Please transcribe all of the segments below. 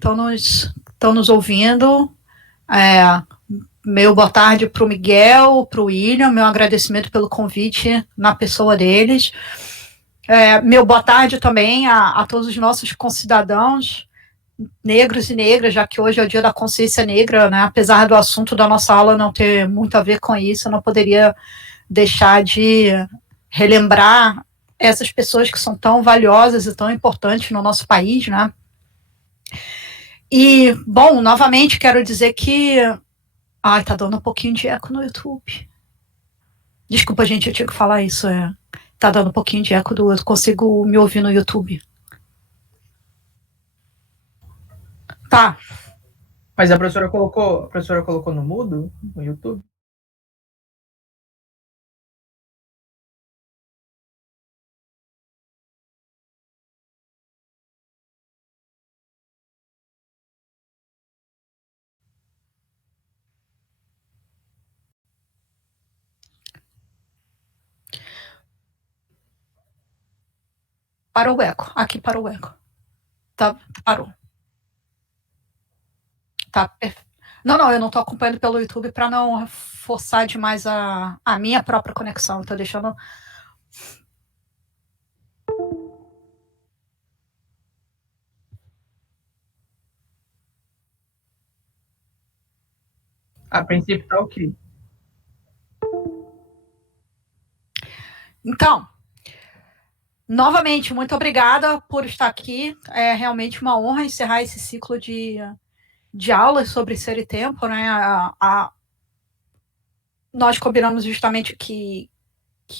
estão nos ouvindo. Meu boa tarde para o Miguel, para o William, meu agradecimento pelo convite na pessoa deles. Meu boa tarde também a todos os nossos concidadãos negros e negras, já que hoje é o dia da consciência negra, né? Apesar do assunto da nossa aula não ter muito a ver com isso, eu não poderia deixar de relembrar essas pessoas que são tão valiosas e tão importantes no nosso país, né? E, bom, novamente quero dizer que... Ai, tá dando um pouquinho de eco no YouTube. Desculpa, gente, eu tinha que falar isso. Tá dando um pouquinho de eco eu consigo me ouvir no YouTube. Tá. Mas a professora colocou no mudo, no YouTube? Parou o eco. Aqui parou o eco. Tá, parou. Tá perfeito. Não, eu não estou acompanhando pelo YouTube para não forçar demais a minha própria conexão. Estou deixando... A princípio tá ok. Então, novamente, muito obrigada por estar aqui. É realmente uma honra encerrar esse ciclo de aulas sobre Ser e Tempo, né? Nós combinamos justamente que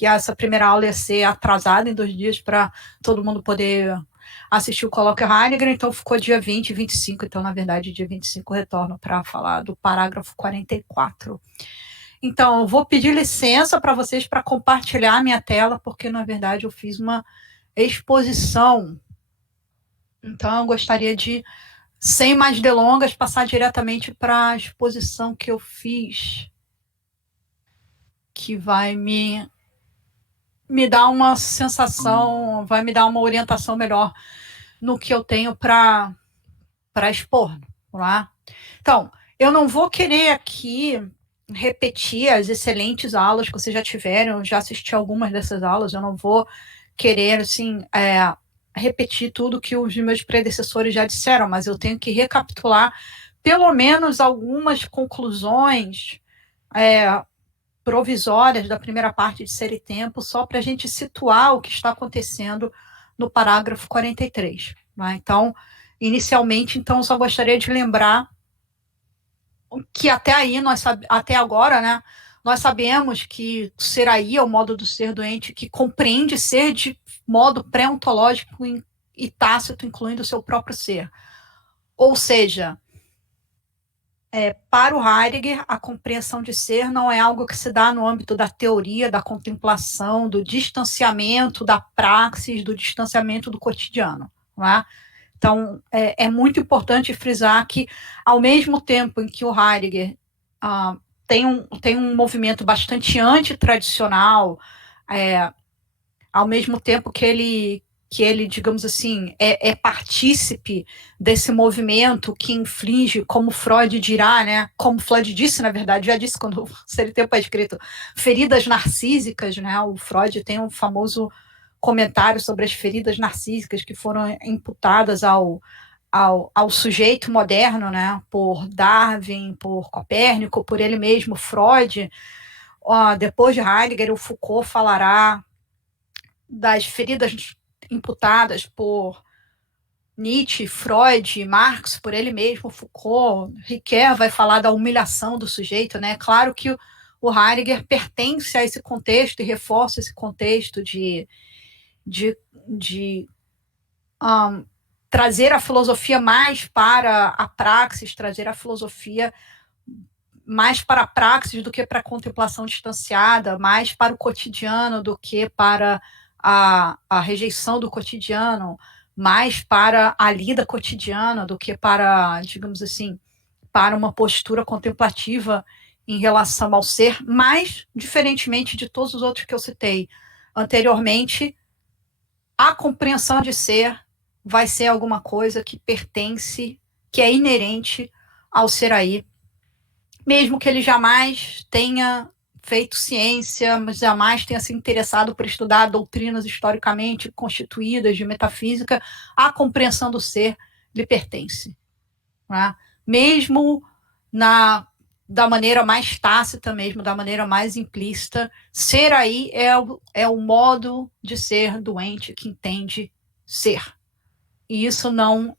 essa primeira aula ia ser atrasada em 2 dias para todo mundo poder assistir o Colóquio Heidegger, então ficou dia 20 e 25, então, na verdade, dia 25 eu retorno para falar do parágrafo 44. Então, eu vou pedir licença para vocês para compartilhar a minha tela, porque, na verdade, eu fiz uma exposição. Então, eu gostaria de, sem mais delongas, passar diretamente para a exposição que eu fiz, que vai me dar uma sensação, vai me dar uma orientação melhor no que eu tenho para expor. Lá. Então, eu não vou querer aqui repetir as excelentes aulas que vocês já tiveram, eu já assisti algumas dessas aulas, eu não vou querer, assim, repetir tudo que os meus predecessores já disseram, mas eu tenho que recapitular pelo menos algumas conclusões provisórias da primeira parte de Ser e Tempo, só para a gente situar o que está acontecendo no parágrafo 43. Né? Então, inicialmente, eu só gostaria de lembrar que até agora, né, nós sabemos que ser aí é o modo do ser doente que compreende ser de modo pré-ontológico e tácito, incluindo o seu próprio ser. Ou seja, para o Heidegger, a compreensão de ser não é algo que se dá no âmbito da teoria, da contemplação, do distanciamento da praxis, do distanciamento do cotidiano. Não é? Então, é muito importante frisar que, ao mesmo tempo em que o Heidegger tem um movimento bastante antitradicional, ao mesmo tempo que ele, digamos assim, é partícipe desse movimento que inflige, como Freud dirá, né? Como Freud disse, na verdade, já disse quando o Ser e Tempo é escrito, feridas narcísicas, né? O Freud tem um famoso comentário sobre as feridas narcísicas que foram imputadas ao sujeito moderno, né? Por Darwin, por Copérnico, por ele mesmo, Freud. Depois de Heidegger, o Foucault falará das feridas imputadas por Nietzsche, Freud, Marx, por ele mesmo, Foucault, Ricoeur vai falar da humilhação do sujeito, né? Claro que o Heidegger pertence a esse contexto e reforça esse contexto de trazer a filosofia mais para a praxis, trazer a filosofia mais para a praxis do que para a contemplação distanciada, mais para o cotidiano do que para a rejeição do cotidiano, mais para a lida cotidiana do que para, digamos assim, para uma postura contemplativa em relação ao ser, mas, diferentemente de todos os outros que eu citei anteriormente, a compreensão de ser vai ser alguma coisa que pertence que é inerente ao ser aí, mesmo que ele jamais tenha feito ciência, mas jamais tenha se interessado por estudar doutrinas historicamente constituídas de metafísica, a compreensão do ser lhe pertence. Né? Mesmo da maneira mais tácita, mesmo da maneira mais implícita, ser aí é o modo de ser do ente que entende ser. E isso não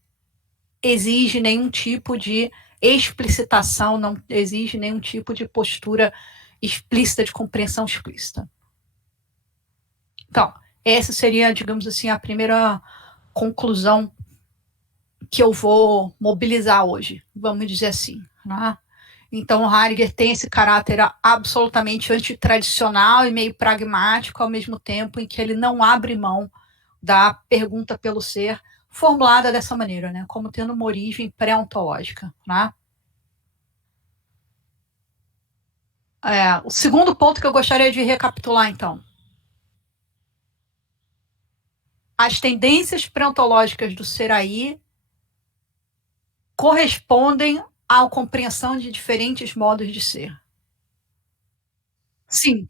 exige nenhum tipo de explicitação, não exige nenhum tipo de postura explícita, de compreensão explícita. Então, essa seria, digamos assim, a primeira conclusão que eu vou mobilizar hoje, vamos dizer assim. Né? Então, Heidegger tem esse caráter absolutamente antitradicional e meio pragmático, ao mesmo tempo em que ele não abre mão da pergunta pelo ser, formulada dessa maneira, né? Como tendo uma origem pré-ontológica. Né? O segundo ponto que eu gostaria de recapitular, então. As tendências pré-ontológicas do ser aí correspondem à compreensão de diferentes modos de ser. Sim.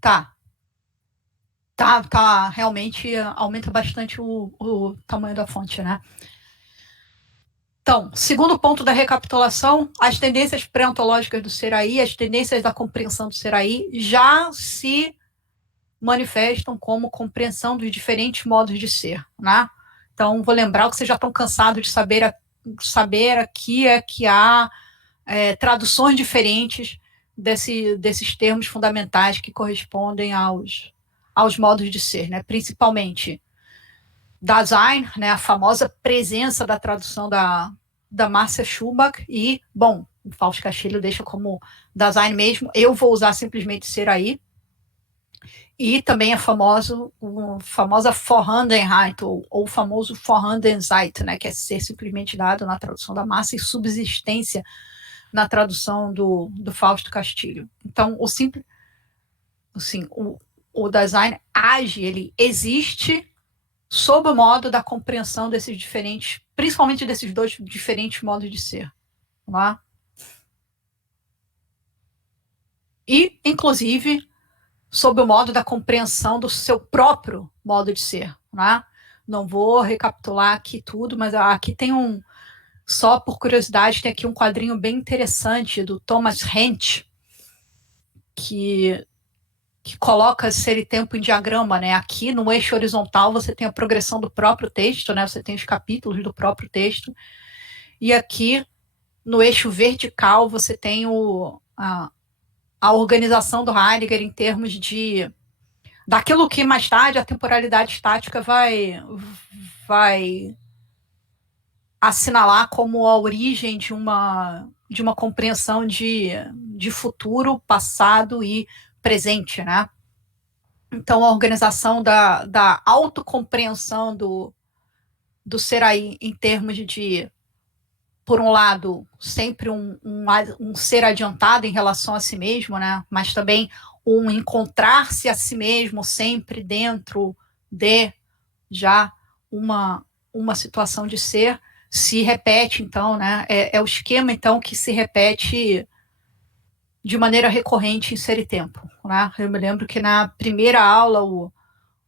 Tá. Realmente aumenta bastante o tamanho da fonte, né? Então, segundo ponto da recapitulação, as tendências pré-ontológicas do ser aí, as tendências da compreensão do ser aí, já se manifestam como compreensão dos diferentes modos de ser, né? Então, vou lembrar que vocês já estão cansados de saber aqui é que há traduções diferentes desses termos fundamentais que correspondem aos modos de ser, né? Principalmente Dasein, né? A famosa presença da tradução da Márcia Schubach e, bom, o Fausto Castilho deixa como Dasein mesmo, eu vou usar simplesmente ser aí, e também a famosa Vorhandenheit, ou o famoso Vorhandensein, né, que é ser simplesmente dado na tradução da Márcia e subsistência na tradução do Fausto Castilho. Então, o design age, ele existe sob o modo da compreensão desses diferentes, principalmente desses dois diferentes modos de ser. Não é? E, inclusive, sob o modo da compreensão do seu próprio modo de ser. Não é? Não vou recapitular aqui tudo, mas aqui tem só por curiosidade, tem aqui um quadrinho bem interessante do Thomas Hench, que coloca ser e tempo em diagrama, né? Aqui no eixo horizontal você tem a progressão do próprio texto, né? Você tem os capítulos do próprio texto. E aqui no eixo vertical você tem a organização do Heidegger em termos daquilo que mais tarde a temporalidade estática vai assinalar como a origem de uma compreensão de futuro, passado e presente, né? Então, a organização da autocompreensão do ser aí em termos de, por um lado, sempre um ser adiantado em relação a si mesmo, né? Mas também um encontrar-se a si mesmo sempre dentro de já uma situação de ser, se repete, então, né? É o esquema, então, que se repete de maneira recorrente em Ser e Tempo. Né? Eu me lembro que na primeira aula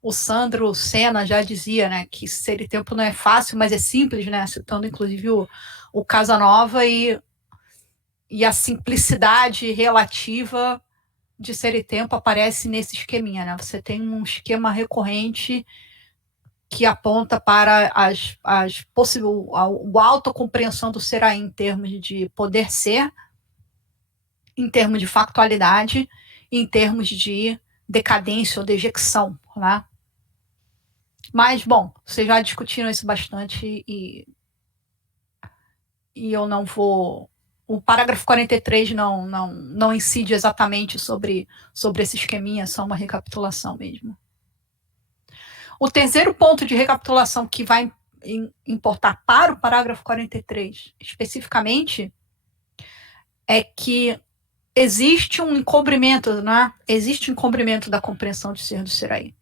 o Sandro Sena já dizia, né, que Ser e Tempo não é fácil, mas é simples, né? Citando inclusive o Casanova e a simplicidade relativa de Ser e Tempo aparece nesse esqueminha, né? Você tem um esquema recorrente que aponta para a autocompreensão do ser aí em termos de poder ser, em termos de factualidade, em termos de decadência ou dejecção, né? Mas, bom, vocês já discutiram isso bastante e eu não vou... O parágrafo 43 não incide exatamente sobre esse esqueminha, é só uma recapitulação mesmo. O terceiro ponto de recapitulação que vai importar para o parágrafo 43, especificamente, é que existe um encobrimento, né? Existe um encobrimento da compreensão de ser do Seraí.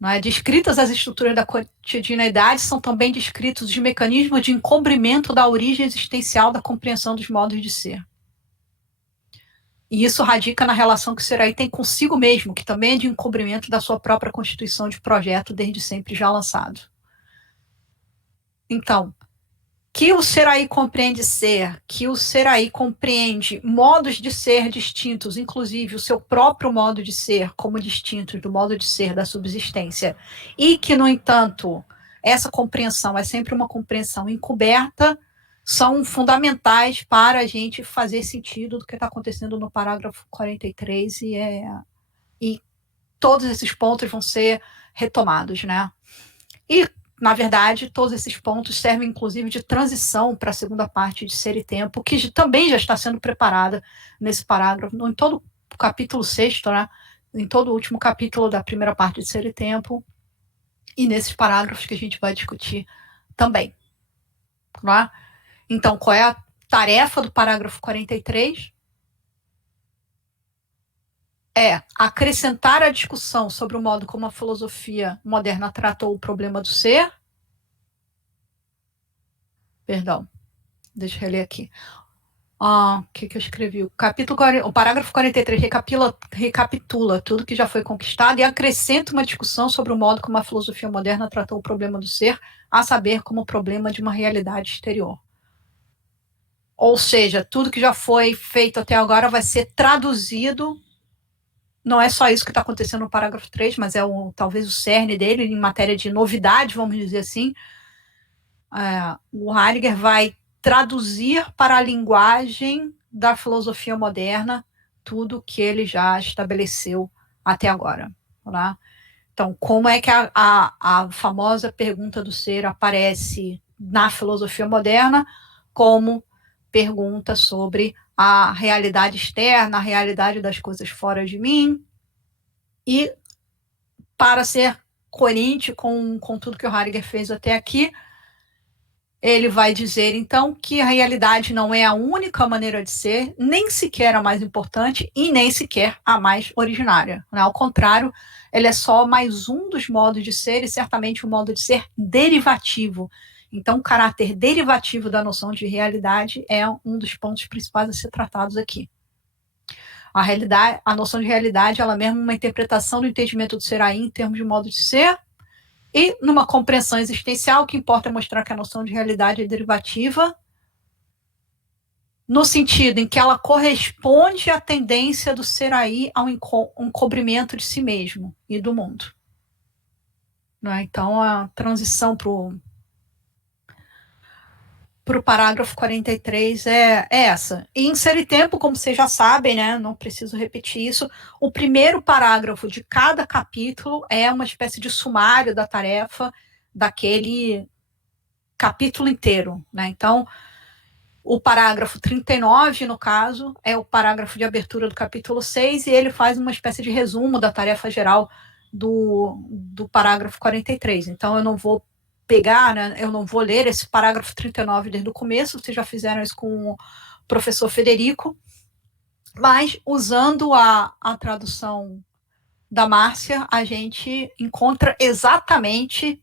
Não é? Descritas as estruturas da cotidianeidade, são também descritos os mecanismos de encobrimento da origem existencial da compreensão dos modos de ser. E isso radica na relação que o Seraí tem consigo mesmo, que também é de encobrimento da sua própria constituição de projeto, desde sempre já lançado. Então, que o Seraí compreende ser, que o Seraí compreende modos de ser distintos, inclusive o seu próprio modo de ser, como distintos do modo de ser da subsistência, e que, no entanto, essa compreensão é sempre uma compreensão encoberta, são fundamentais para a gente fazer sentido do que está acontecendo no parágrafo 43, e todos esses pontos vão ser retomados, né? E, na verdade, todos esses pontos servem, inclusive, de transição para a segunda parte de Ser e Tempo, que também já está sendo preparada nesse parágrafo, em todo o capítulo 6, né? Em todo o último capítulo da primeira parte de Ser e Tempo, e nesses parágrafos que a gente vai discutir também. Né? Então, qual é a tarefa do parágrafo 43? É acrescentar a discussão sobre o modo como a filosofia moderna tratou o problema do ser. Perdão, deixa eu reler aqui. O que eu escrevi? O parágrafo 43 recapitula tudo que já foi conquistado e acrescenta uma discussão sobre o modo como a filosofia moderna tratou o problema do ser, a saber, como o problema de uma realidade exterior. Ou seja, tudo que já foi feito até agora vai ser traduzido. Não é só isso que está acontecendo no parágrafo 3, mas talvez o cerne dele, em matéria de novidade, vamos dizer assim. O Heidegger vai traduzir para a linguagem da filosofia moderna tudo que ele já estabeleceu até agora. Tá? Então, como é que a famosa pergunta do ser aparece na filosofia moderna como pergunta sobre a realidade externa, a realidade das coisas fora de mim, e para ser coerente com tudo que o Heidegger fez até aqui, ele vai dizer, então, que a realidade não é a única maneira de ser, nem sequer a mais importante e nem sequer a mais originária. Né? Ao contrário, ele é só mais um dos modos de ser e certamente um modo de ser derivativo. Então, o caráter derivativo da noção de realidade é um dos pontos principais a ser tratados aqui. A noção de realidade, ela mesma é uma interpretação do entendimento do ser aí em termos de modo de ser, e numa compreensão existencial, o que importa é mostrar que a noção de realidade é derivativa, no sentido em que ela corresponde à tendência do ser aí ao encobrimento de si mesmo e do mundo. Né? Então, a transição para o parágrafo 43 é essa. E em Ser e Tempo, como vocês já sabem, né, não preciso repetir isso, o primeiro parágrafo de cada capítulo é uma espécie de sumário da tarefa daquele capítulo inteiro. Né? Então, o parágrafo 39, no caso, é o parágrafo de abertura do capítulo 6, e ele faz uma espécie de resumo da tarefa geral do parágrafo 43. Então, eu não vou pegar, né, eu não vou ler esse parágrafo 39 desde o começo, vocês já fizeram isso com o professor Federico, mas usando a tradução da Márcia, a gente encontra exatamente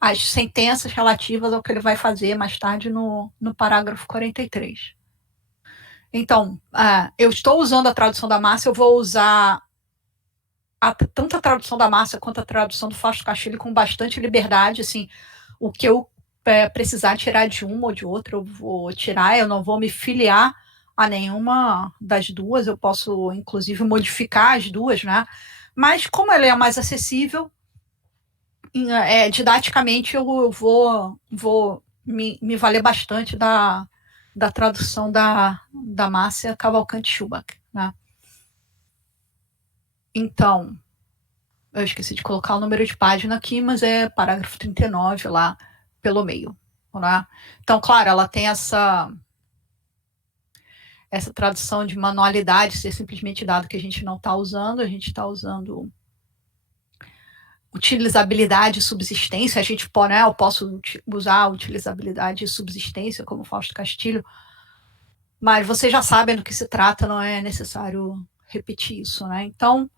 as sentenças relativas ao que ele vai fazer mais tarde no parágrafo 43. Então, eu estou usando a tradução da Márcia, eu vou usar tanto a tradução da Márcia quanto a tradução do Fausto Castilho com bastante liberdade, assim, o que eu precisar tirar de uma ou de outra, eu vou tirar, eu não vou me filiar a nenhuma das duas, eu posso, inclusive, modificar as duas, né? Mas, como ela é mais acessível, didaticamente eu vou me valer bastante da tradução da Márcia Cavalcante Schubach, né? Então, eu esqueci de colocar o número de página aqui, mas é parágrafo 39 lá pelo meio. Né? Então, claro, ela tem essa tradução de manualidade, ser simplesmente dado que a gente não está usando, a gente está usando utilizabilidade e subsistência, a gente pode, né, eu posso usar a utilizabilidade e subsistência como Fausto Castilho, mas vocês já sabem do que se trata, não é necessário repetir isso, né? Então,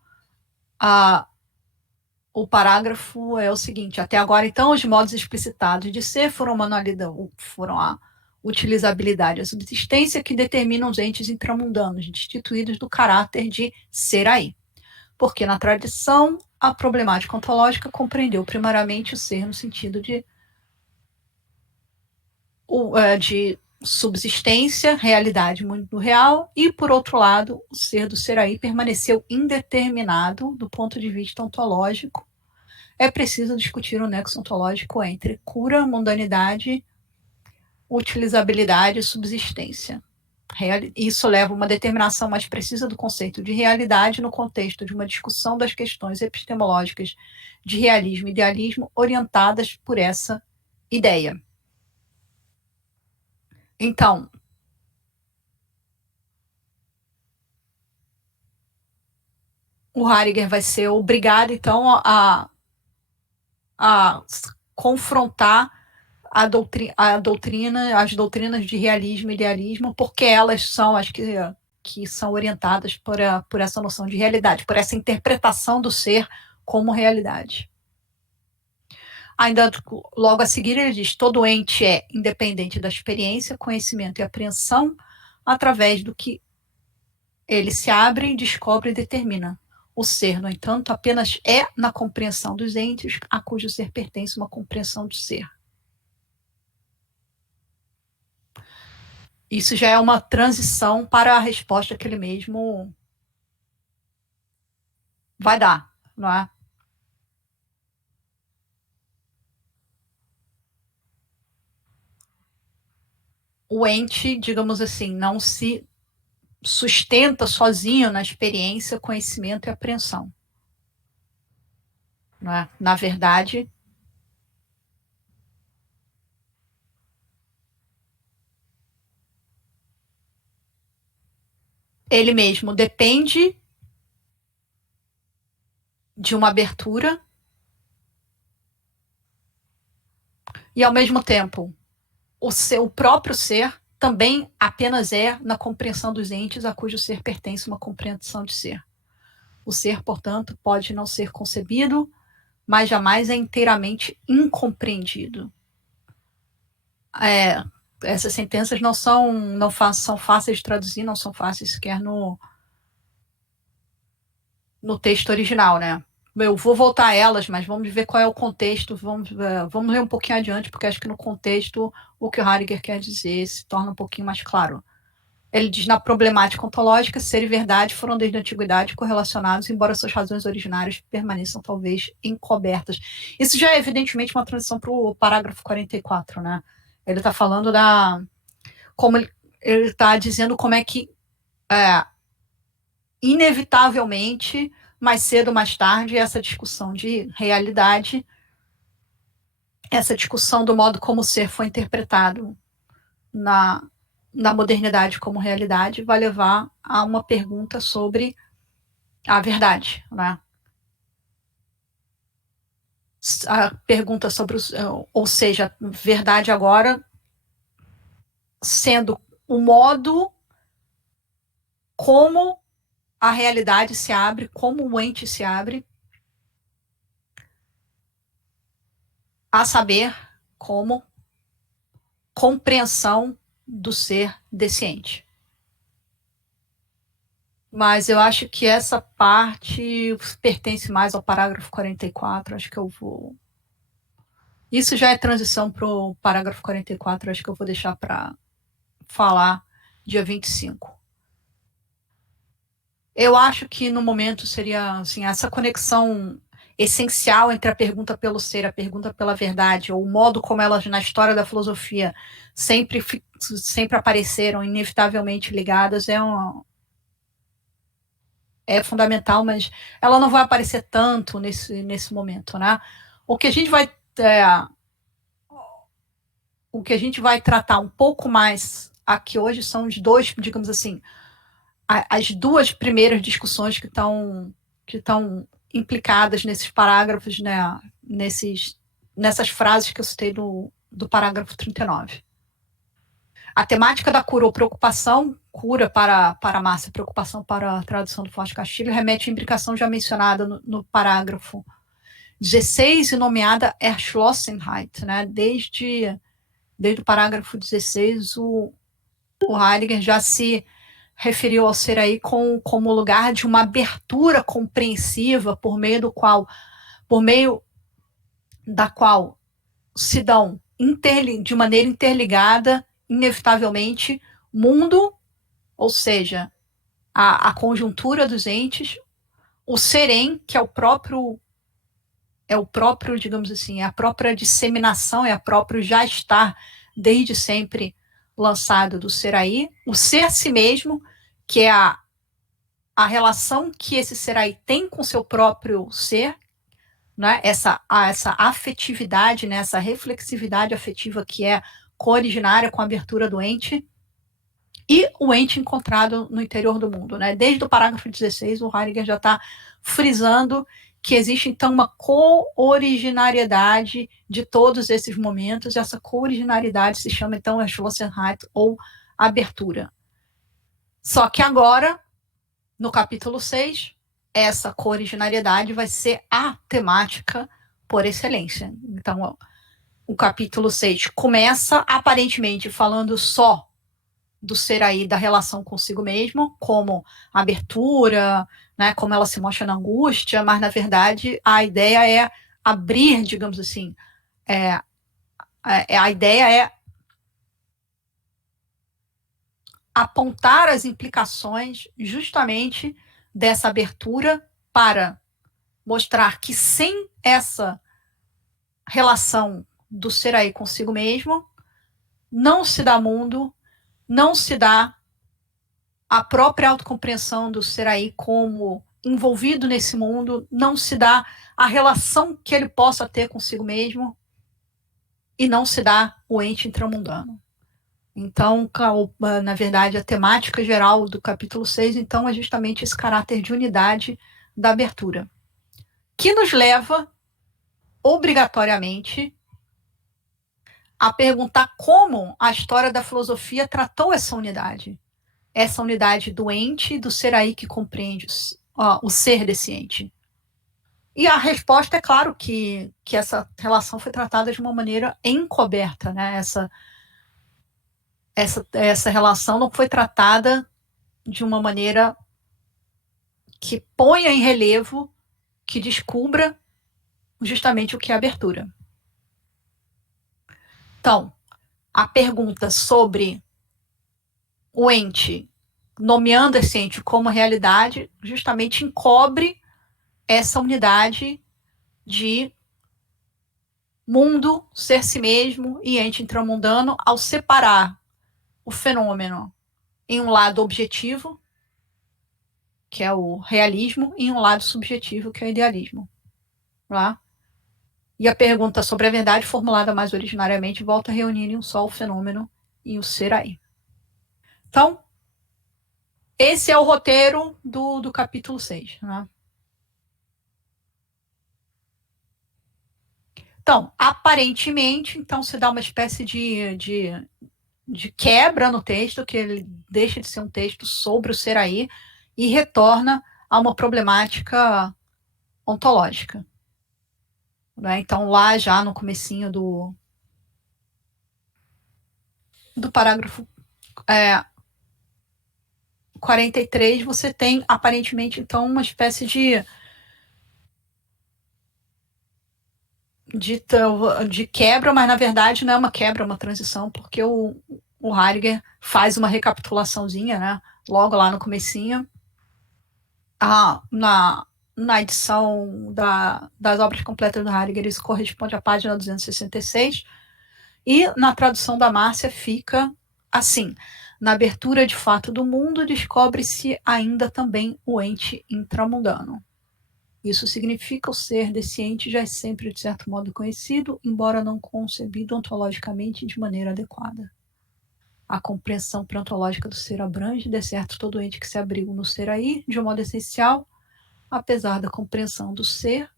o parágrafo é o seguinte: até agora, então, os modos explicitados de ser foram a utilizabilidade e a subsistência que determinam os entes intramundanos, destituídos do caráter de ser aí. Porque na tradição, a problemática ontológica compreendeu primariamente o ser no sentido de subsistência, realidade mundo real, e, por outro lado, o ser do ser aí permaneceu indeterminado do ponto de vista ontológico. É preciso discutir o nexo ontológico entre cura, mundanidade, utilizabilidade e subsistência. Isso leva a uma determinação mais precisa do conceito de realidade no contexto de uma discussão das questões epistemológicas de realismo e idealismo orientadas por essa ideia. Então, o Heidegger vai ser obrigado, então, a confrontar as doutrinas de realismo e idealismo, porque elas são as que são orientadas por essa noção de realidade, por essa interpretação do ser como realidade. Ainda logo a seguir ele diz: todo ente é independente da experiência, conhecimento e apreensão, através do que ele se abre, descobre e determina. O ser, no entanto, apenas é na compreensão dos entes a cujo ser pertence uma compreensão do ser. Isso já é uma transição para a resposta que ele mesmo vai dar, não é? O ente, digamos assim, não se sustenta sozinho na experiência, conhecimento e apreensão. Não é? Na verdade, ele mesmo depende de uma abertura e, ao mesmo tempo, o próprio ser também apenas é na compreensão dos entes a cujo ser pertence uma compreensão de ser. O ser, portanto, pode não ser concebido, mas jamais é inteiramente incompreendido. Essas sentenças não são fáceis de traduzir, não são fáceis sequer no texto original, né? Eu vou voltar a elas, mas vamos ver qual é o contexto, vamos ler um pouquinho adiante, porque acho que no contexto o que o Heidegger quer dizer se torna um pouquinho mais claro. Ele diz: na problemática ontológica, ser e verdade foram desde a antiguidade correlacionados, embora suas razões originárias permaneçam talvez encobertas. Isso já é evidentemente uma transição para o parágrafo 44, né? Ele está falando como ele está dizendo como é que inevitavelmente, mais cedo ou mais tarde, essa discussão de realidade, essa discussão do modo como o ser foi interpretado na modernidade como realidade, vai levar a uma pergunta sobre a verdade, né? A pergunta sobre, ou seja, verdade agora sendo o modo como a realidade se abre, como o ente se abre, a saber, como compreensão do ser desse ente. Mas eu acho que essa parte pertence mais ao parágrafo 44, acho que eu vou... Isso já é transição para o parágrafo 44, acho que eu vou deixar para falar dia 25. Eu acho que no momento seria assim, essa conexão essencial entre a pergunta pelo ser, a pergunta pela verdade, ou o modo como elas na história da filosofia sempre apareceram inevitavelmente ligadas, é fundamental, mas ela não vai aparecer tanto nesse momento, né? O que a gente vai tratar um pouco mais aqui hoje são os dois, digamos assim, as duas primeiras discussões que estão implicadas nesses parágrafos, né, nessas frases que eu citei do parágrafo 39. A temática da cura ou preocupação, cura para a Márcia, preocupação para a tradução do Forte Castilho, remete à imbricação já mencionada no parágrafo 16 e nomeada Erschlossenheit, né? Desde o parágrafo 16, o Heidegger já se referiu ao ser aí como lugar de uma abertura compreensiva por meio da qual se dão de maneira interligada, inevitavelmente, mundo, ou seja, a conjuntura dos entes, o serem, que é o próprio, digamos assim, é a própria disseminação, é a própria já estar desde sempre lançado do ser aí, o ser a si mesmo, que é a relação que esse ser aí tem com seu próprio ser, né? Essa afetividade, né? Essa reflexividade afetiva que é cooriginária com a abertura do ente, e o ente encontrado no interior do mundo, né? Desde o parágrafo 16, o Heidegger já está frisando que existe, então, uma co-originariedade de todos esses momentos, e essa co-originariedade se chama, então, Erschlossenheit, ou abertura. Só que agora, no capítulo 6, essa co-originariedade vai ser a temática por excelência. Então, o capítulo 6 começa, aparentemente, falando só do ser aí, da relação consigo mesmo, como abertura, né, como ela se mostra na angústia, mas, na verdade, a ideia é abrir, digamos assim, a ideia é apontar as implicações justamente dessa abertura para mostrar que sem essa relação do ser aí consigo mesmo, não se dá mundo, não se dá a própria autocompreensão do ser aí como envolvido nesse mundo, não se dá a relação que ele possa ter consigo mesmo, e não se dá o ente intramundano. Então, na verdade, a temática geral do capítulo 6, então, é justamente esse caráter de unidade da abertura, que nos leva, obrigatoriamente, a perguntar como a história da filosofia tratou essa unidade do ente, do ser aí que compreende o ser desse ente. E a resposta é claro que essa relação foi tratada de uma maneira encoberta, né? Essa relação não foi tratada de uma maneira que ponha em relevo, que descubra justamente o que é abertura. Então, a pergunta sobre o ente, nomeando esse ente como realidade, justamente encobre essa unidade de mundo, ser si mesmo e ente intramundano, ao separar o fenômeno em um lado objetivo, que é o realismo, e em um lado subjetivo, que é o idealismo. Tá? E a pergunta sobre a verdade, formulada mais originariamente, volta a reunir em um só o fenômeno e o ser aí. Então, esse é o roteiro do capítulo 6. Né? Então, aparentemente, então se dá uma espécie de quebra no texto, que ele deixa de ser um texto sobre o ser aí e retorna a uma problemática ontológica. Né? Então, lá já no comecinho do parágrafo 43, você tem, aparentemente, então, uma espécie de quebra, mas, na verdade, não é uma quebra, é uma transição, porque o Heidegger faz uma recapitulaçãozinha, né? Logo lá no comecinho, na edição das obras completas do Heidegger, isso corresponde à página 266, e na tradução da Márcia fica assim: na abertura de fato do mundo, descobre-se ainda também o ente intramundano. Isso significa o ser desse ente já é sempre, de certo modo, conhecido, embora não concebido ontologicamente de maneira adequada. A compreensão pré-ontológica do ser abrange, de certo, todo ente que se abriga no ser aí, de um modo essencial, apesar da compreensão do ser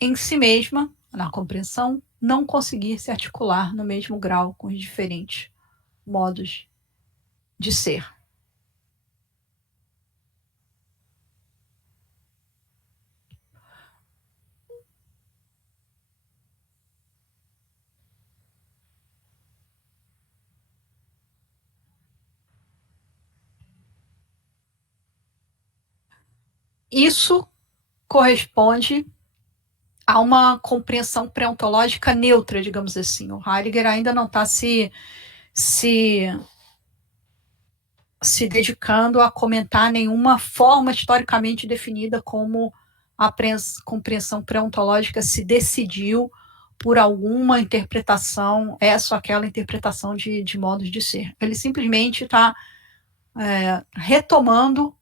em si mesma, na compreensão, não conseguir se articular no mesmo grau com os diferentes modos de ser. Isso corresponde a uma compreensão pré-ontológica neutra, digamos assim. O Heidegger ainda não está se dedicando a comentar nenhuma forma historicamente definida como a compreensão pré-ontológica se decidiu por alguma interpretação, essa ou aquela interpretação de modos de ser. Ele simplesmente está retomando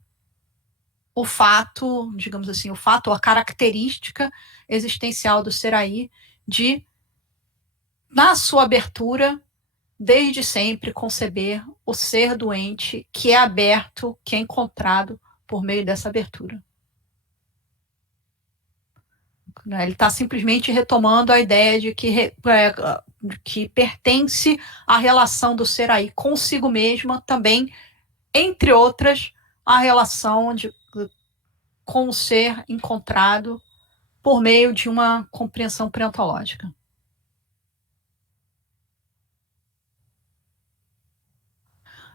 o fato, digamos assim, o fato, a característica existencial do ser aí de, na sua abertura, desde sempre conceber o ser doente que é aberto, que é encontrado por meio dessa abertura. Ele está simplesmente retomando a ideia de que pertence à relação do ser aí consigo mesma, também, entre outras, a relação com o ser encontrado por meio de uma compreensão pré-ontológica.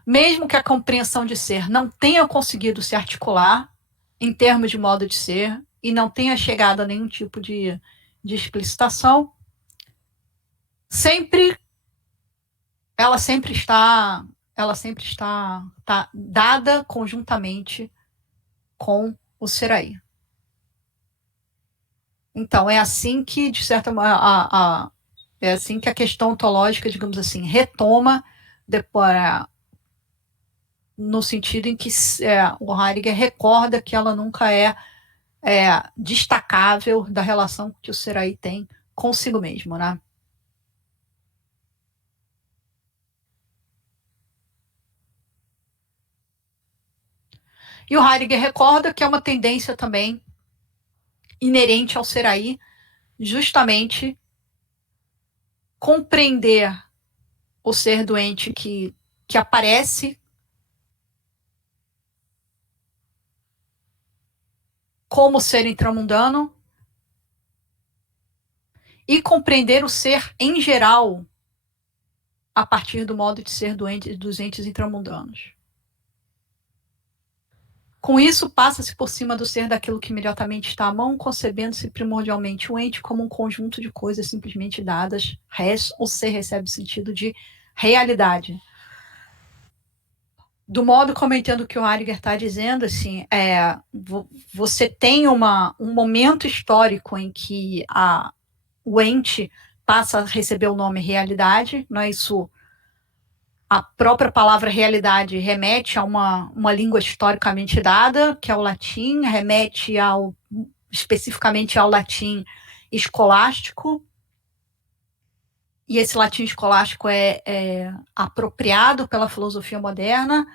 Mesmo que a compreensão de ser não tenha conseguido se articular em termos de modo de ser e não tenha chegado a nenhum tipo de explicitação, ela sempre está dada conjuntamente com o ser aí. Então, é assim que, de certa maneira, é assim que a questão ontológica, digamos assim, retoma depois, no sentido em que o Heidegger recorda que ela nunca é destacável da relação que o ser aí tem consigo mesmo, né? E o Heidegger recorda que é uma tendência também inerente ao ser aí, justamente compreender o ser doente que aparece como ser intramundano e compreender o ser em geral a partir do modo de ser dos entes intramundanos. Com isso, passa-se por cima do ser daquilo que imediatamente está à mão, concebendo-se primordialmente o ente como um conjunto de coisas simplesmente dadas, o ser recebe o sentido de realidade. Do modo como eu entendo que o Heidegger está dizendo, assim, você tem um momento histórico em que o ente passa a receber o nome realidade, não é isso? A própria palavra realidade remete a uma língua historicamente dada, que é o latim, remete especificamente ao latim escolástico, e esse latim escolástico é apropriado pela filosofia moderna,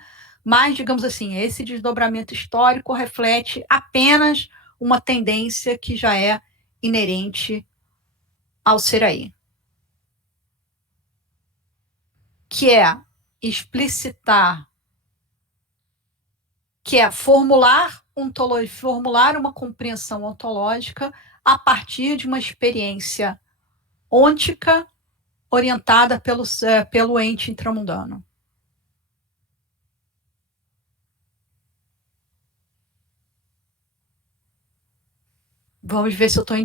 mas, digamos assim, esse desdobramento histórico reflete apenas uma tendência que já é inerente ao ser aí, que é explicitar, que é formular uma compreensão ontológica a partir de uma experiência ôntica orientada pelo ente intramundano. Vamos ver se eu estou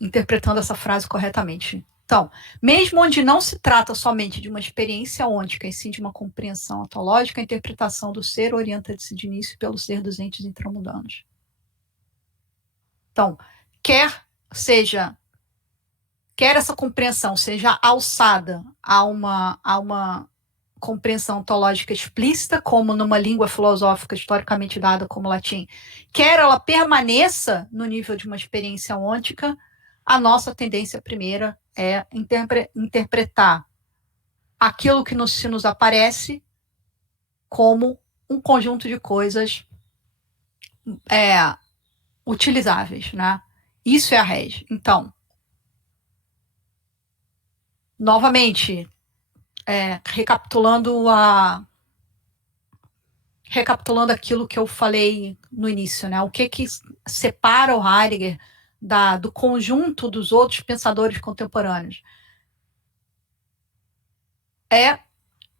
interpretando essa frase corretamente. Então, mesmo onde não se trata somente de uma experiência ôntica, e sim de uma compreensão ontológica, a interpretação do ser orienta-se de início pelo ser dos entes intramundanos. Então, quer essa compreensão seja alçada a uma compreensão ontológica explícita, como numa língua filosófica historicamente dada como latim, quer ela permaneça no nível de uma experiência ôntica, a nossa tendência primeira é interpretar aquilo que se nos aparece como um conjunto de coisas utilizáveis, né? Isso é a rede. Então, novamente, recapitulando aquilo que eu falei no início, né? O que separa o Heidegger do conjunto dos outros pensadores contemporâneos? É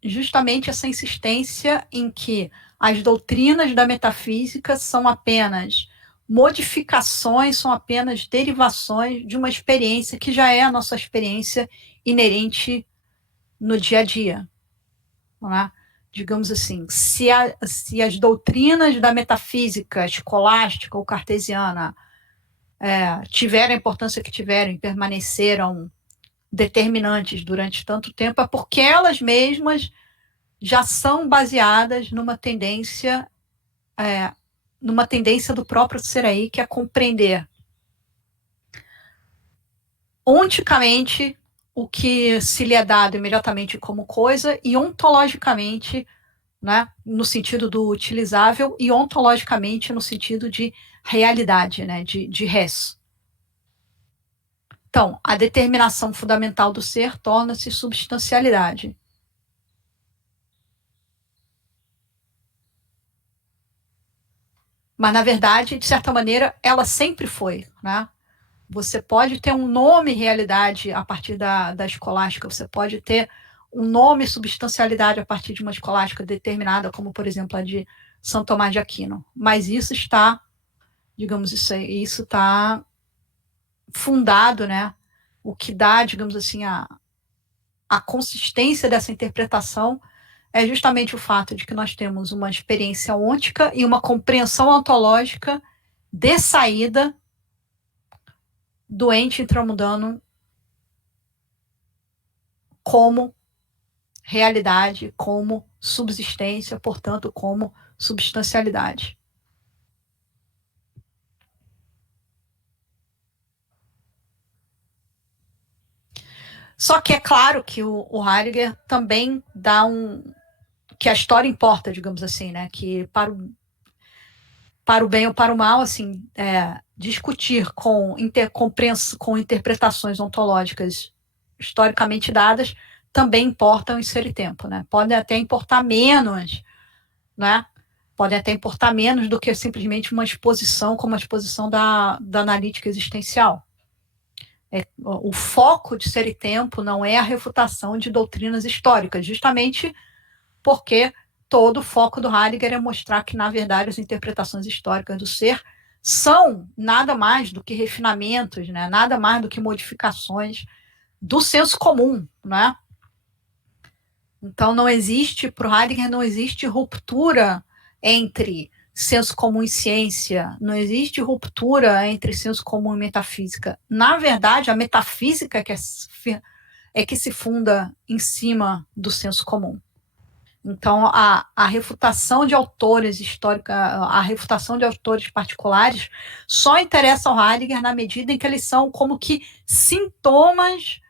justamente essa insistência em que as doutrinas da metafísica são apenas modificações, são apenas derivações de uma experiência que já é a nossa experiência inerente no dia a dia. Não é? Digamos assim, se as doutrinas da metafísica escolástica ou cartesiana tiveram a importância que tiveram e permaneceram determinantes durante tanto tempo, é porque elas mesmas já são baseadas numa tendência do próprio ser aí, que é compreender onticamente o que se lhe é dado imediatamente como coisa e ontologicamente, né, no sentido do utilizável, e ontologicamente no sentido de realidade, né, de res. Então, a determinação fundamental do ser torna-se substancialidade. Mas, na verdade, de certa maneira, ela sempre foi, né? Você pode ter um nome realidade a partir da escolástica, você pode ter um nome substancialidade a partir de uma escolástica determinada, como, por exemplo, a de São Tomás de Aquino. Mas isso está, digamos, isso está fundado, né? O que dá, digamos assim, a consistência dessa interpretação é justamente o fato de que nós temos uma experiência ôntica e uma compreensão ontológica de saída do ente intramundano como realidade, como subsistência, portanto, como substancialidade. Só que é claro que o Heidegger também dá que a história importa, digamos assim, né? Que para o bem ou para o mal, assim, discutir com interpretações ontológicas historicamente dadas também importam em ser e tempo, né? Podem até importar menos, né? Podem até importar menos do que simplesmente uma exposição como a exposição da analítica existencial. O foco de Ser e Tempo não é a refutação de doutrinas históricas, justamente porque todo o foco do Heidegger é mostrar que, na verdade, as interpretações históricas do ser são nada mais do que refinamentos, né? Nada mais do que modificações do senso comum, né? Então, para o Heidegger, não existe ruptura entre senso comum e ciência, não existe ruptura entre senso comum e metafísica. Na verdade, a metafísica é que se funda em cima do senso comum. Então, a refutação de autores históricos, a refutação de autores particulares só interessa ao Heidegger na medida em que eles são como que sintomas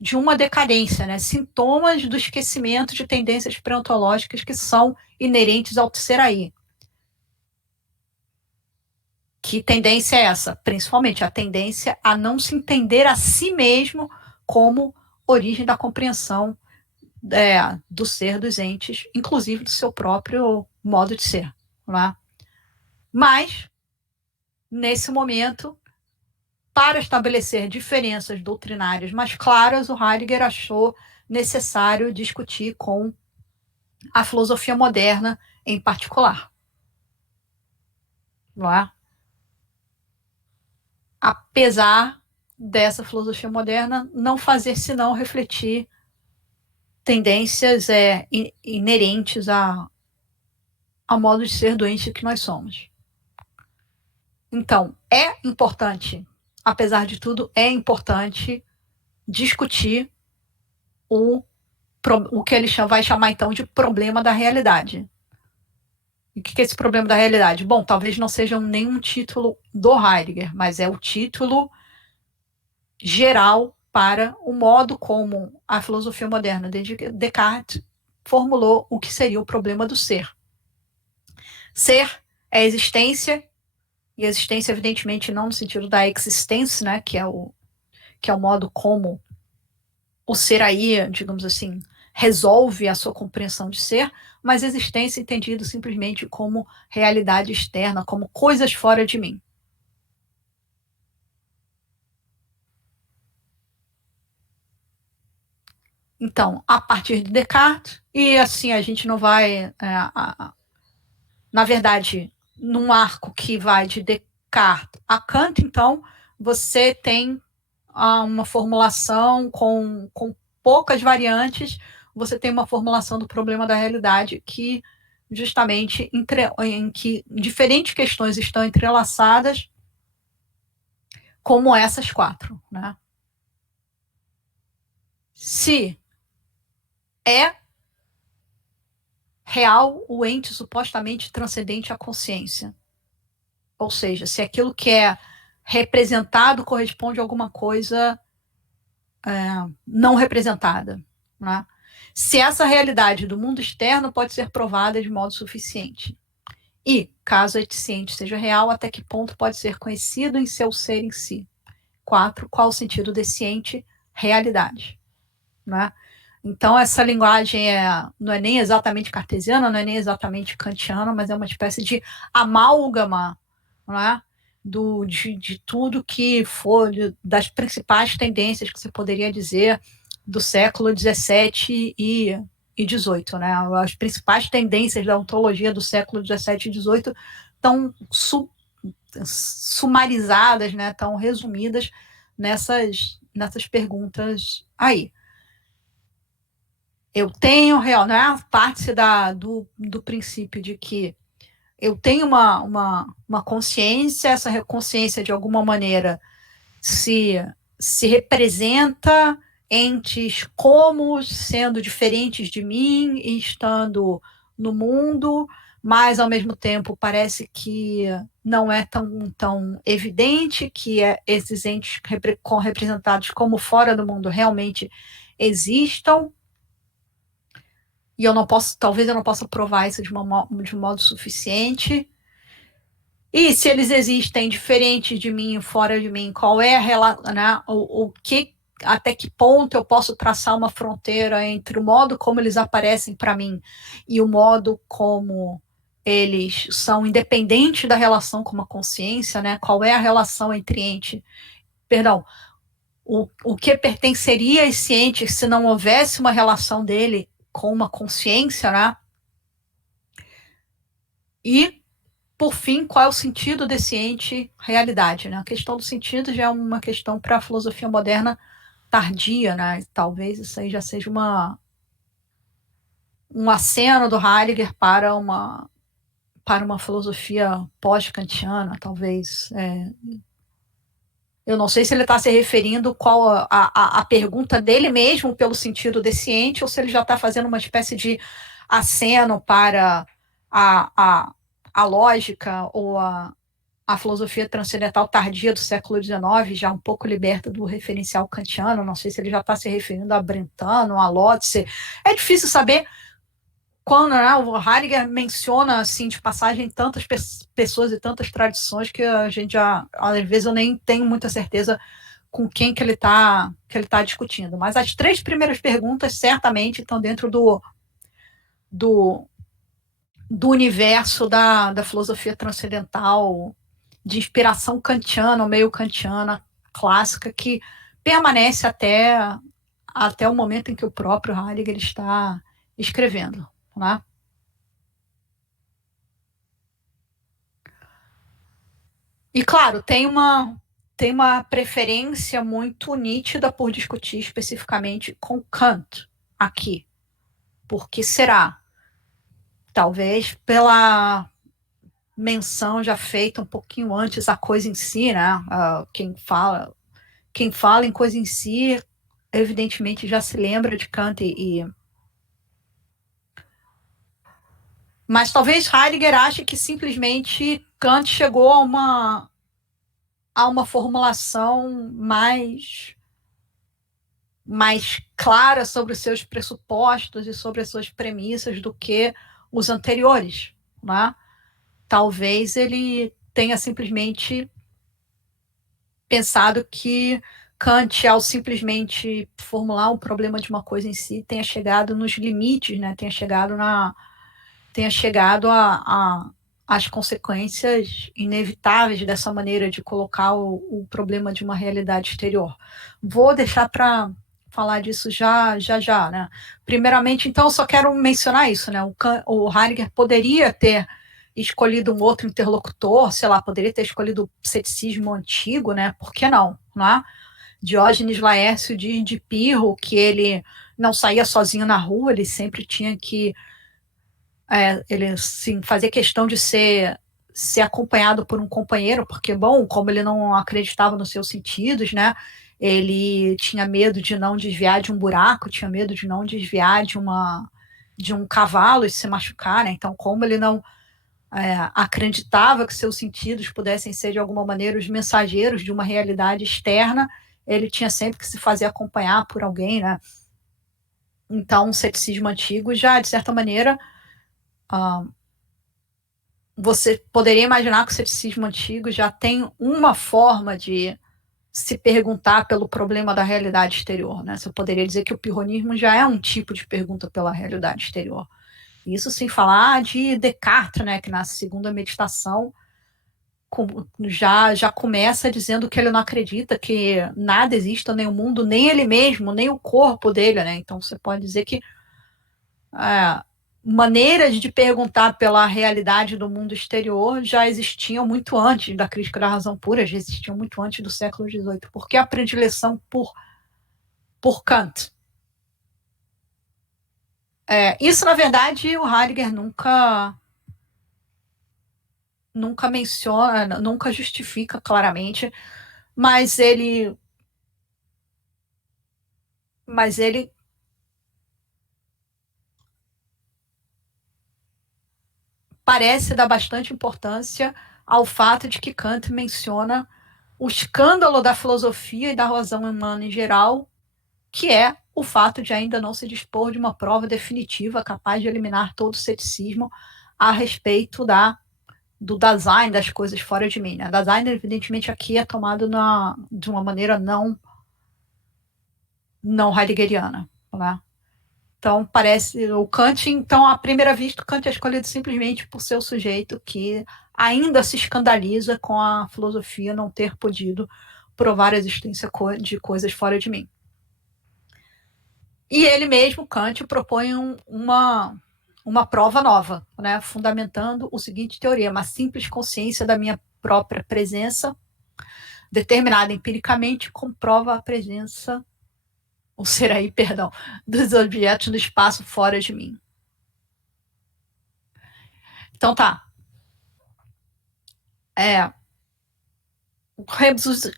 de uma decadência, né? Sintomas do esquecimento de tendências preontológicas que são inerentes ao ser aí. Que tendência é essa? Principalmente a tendência a não se entender a si mesmo como origem da compreensão do ser dos entes, inclusive do seu próprio modo de ser. Não é? Mas, nesse momento, para estabelecer diferenças doutrinárias mais claras, o Heidegger achou necessário discutir com a filosofia moderna em particular. Não é? Apesar dessa filosofia moderna não fazer senão refletir tendências inerentes ao modo de ser doente que nós somos. Então, é importante, apesar de tudo, é importante discutir o que ele vai chamar, então, de problema da realidade. E o que é esse problema da realidade? Bom, talvez não seja nenhum título do Heidegger, mas é o título geral para o modo como a filosofia moderna de Descartes formulou o que seria o problema do ser. Ser é a existência, e a existência, evidentemente, não no sentido da existência, né, que é o modo como o ser aí, digamos assim, resolve a sua compreensão de ser, mas existência entendido simplesmente como realidade externa, como coisas fora de mim. Então, a partir de Descartes, e assim a gente não vai, na verdade, num arco que vai de Descartes a Kant, então você tem uma formulação com poucas variantes, você tem uma formulação do problema da realidade que justamente em que diferentes questões estão entrelaçadas, como essas quatro, né? Se é real o ente supostamente transcendente à consciência, ou seja, se aquilo que é representado corresponde a alguma coisa não representada, né? Se essa realidade do mundo externo pode ser provada de modo suficiente. E, caso esse ciente seja real, até que ponto pode ser conhecido em seu ser em si. 4. Qual o sentido desse ente? Realidade. Né? Então, essa linguagem não é nem exatamente cartesiana, não é nem exatamente kantiana, mas é uma espécie de amálgama, né? De tudo que for, das principais tendências que você poderia dizer do século XVII e XVIII. Né? As principais tendências da ontologia do século XVII e XVIII estão sumarizadas, né? Estão resumidas nessas perguntas aí. Eu tenho real, né? Parte do princípio de que eu tenho uma consciência, essa consciência de alguma maneira se representa entes como sendo diferentes de mim e estando no mundo, mas ao mesmo tempo parece que não é tão evidente que esses entes representados como fora do mundo realmente existam. E talvez eu não possa provar isso de um modo suficiente. E se eles existem diferentes de mim, fora de mim, qual é a relação, né? Até que ponto eu posso traçar uma fronteira entre o modo como eles aparecem para mim e o modo como eles são independentes da relação com uma consciência, né? Qual é a relação o que pertenceria a esse ente se não houvesse uma relação dele com uma consciência, né? E, por fim, qual é o sentido desse ente realidade, né? A questão do sentido já é uma questão para a filosofia moderna tardia, né? Talvez isso aí já seja um aceno do Heidegger para uma filosofia pós-kantiana, talvez. Eu não sei se ele está se referindo qual a pergunta dele mesmo pelo sentido desse ente, ou se ele já está fazendo uma espécie de aceno para a lógica ou a filosofia transcendental tardia do século XIX, já um pouco liberta do referencial kantiano. Não sei se ele já está se referindo a Brentano, a Lotze. É difícil saber quando, né, o Heidegger menciona, assim, de passagem, tantas pessoas e tantas tradições que a gente já, às vezes, eu nem tenho muita certeza com quem que ele tá discutindo. Mas as 3 primeiras perguntas certamente estão dentro do universo da filosofia transcendental, de inspiração kantiana, ou meio kantiana, clássica, que permanece até o momento em que o próprio Heidegger está escrevendo. Né? E, claro, tem uma preferência muito nítida por discutir especificamente com Kant aqui. Por que será? Talvez pela menção já feita um pouquinho antes a coisa em si, né? Quem fala em coisa em si, evidentemente já se lembra de Kant mas talvez Heidegger ache que simplesmente Kant chegou a uma formulação mais clara sobre os seus pressupostos e sobre as suas premissas do que os anteriores, né? talvez ele tenha simplesmente pensado que Kant, ao simplesmente formular o problema de uma coisa em si, tenha chegado nos limites, né? Tenha chegado às consequências inevitáveis dessa maneira de colocar o problema de uma realidade exterior. Vou deixar para falar disso já, né? Primeiramente, então, eu só quero mencionar isso, né? O Heidegger poderia ter escolhido um outro interlocutor, sei lá, poderia ter escolhido o ceticismo antigo, né? Por que não, não é? Diógenes Laércio diz de Pirro que ele não saía sozinho na rua, ele sempre tinha que ele sim, fazia questão de ser acompanhado por um companheiro, porque, bom, como ele não acreditava nos seus sentidos, né? Ele tinha medo de não desviar de um buraco, tinha medo de não desviar de um cavalo e se machucar, né? Então, como ele não acreditava que seus sentidos pudessem ser, de alguma maneira, os mensageiros de uma realidade externa, ele tinha sempre que se fazer acompanhar por alguém, né? Então, o ceticismo antigo já, de certa maneira, você poderia imaginar que o ceticismo antigo já tem uma forma de se perguntar pelo problema da realidade exterior, né? Você poderia dizer que o pirronismo já é um tipo de pergunta pela realidade exterior. Isso sem falar de Descartes, né? Que na segunda meditação já começa dizendo que ele não acredita que nada exista, nem o mundo, nem ele mesmo, nem o corpo dele, né? Então você pode dizer que maneiras de perguntar pela realidade do mundo exterior já existiam muito antes da crítica da razão pura, já existiam muito antes do século XVIII. Por que a predileção por Kant? Isso, na verdade, o Heidegger nunca menciona, nunca justifica claramente, mas ele parece dar bastante importância ao fato de que Kant menciona o escândalo da filosofia e da razão humana em geral, que é o fato de ainda não se dispor de uma prova definitiva capaz de eliminar todo o ceticismo a respeito do Dasein, das coisas fora de mim. Né? Dasein, evidentemente, aqui é tomado de uma maneira não heideggeriana. Né? Então, parece o Kant, então, à primeira vista, o Kant é escolhido simplesmente por ser o sujeito que ainda se escandaliza com a filosofia não ter podido provar a existência de coisas fora de mim. E ele mesmo, Kant, propõe uma prova nova, né, fundamentando o seguinte teorema: a simples consciência da minha própria presença, determinada empiricamente, comprova a presença, ou ser aí, perdão, dos objetos no espaço fora de mim. Então tá.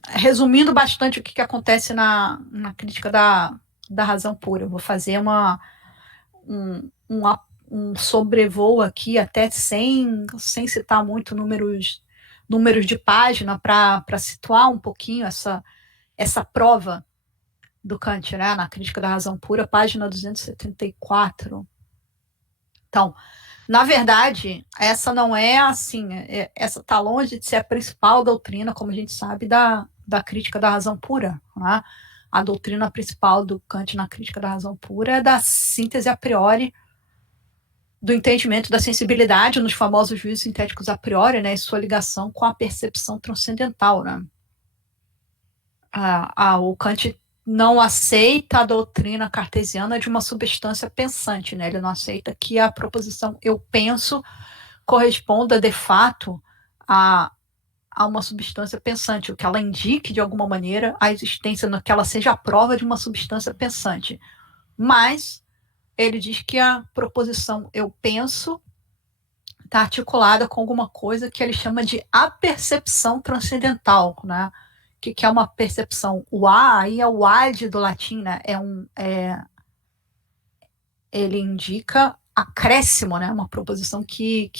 Resumindo bastante o que acontece na crítica da razão pura, eu vou fazer um sobrevoo aqui, até sem citar muito números de página, para situar um pouquinho essa prova do Kant, né, na crítica da razão pura, página 274. Então, na verdade, essa não é assim, essa está longe de ser a principal doutrina, como a gente sabe, da crítica da razão pura. Né? A doutrina principal do Kant na crítica da razão pura é da síntese a priori, do entendimento da sensibilidade nos famosos juízos sintéticos a priori, né, e sua ligação com a percepção transcendental. Né? O Kant não aceita a doutrina cartesiana de uma substância pensante, né? Ele não aceita que a proposição eu penso corresponda de fato a uma substância pensante, o que ela indique de alguma maneira a existência, que ela seja a prova de uma substância pensante. Mas ele diz que a proposição eu penso está articulada com alguma coisa que ele chama de apercepção transcendental, né? Que é uma percepção. O A aí é o ad do latim, né? Ele indica acréscimo, né? Uma proposição que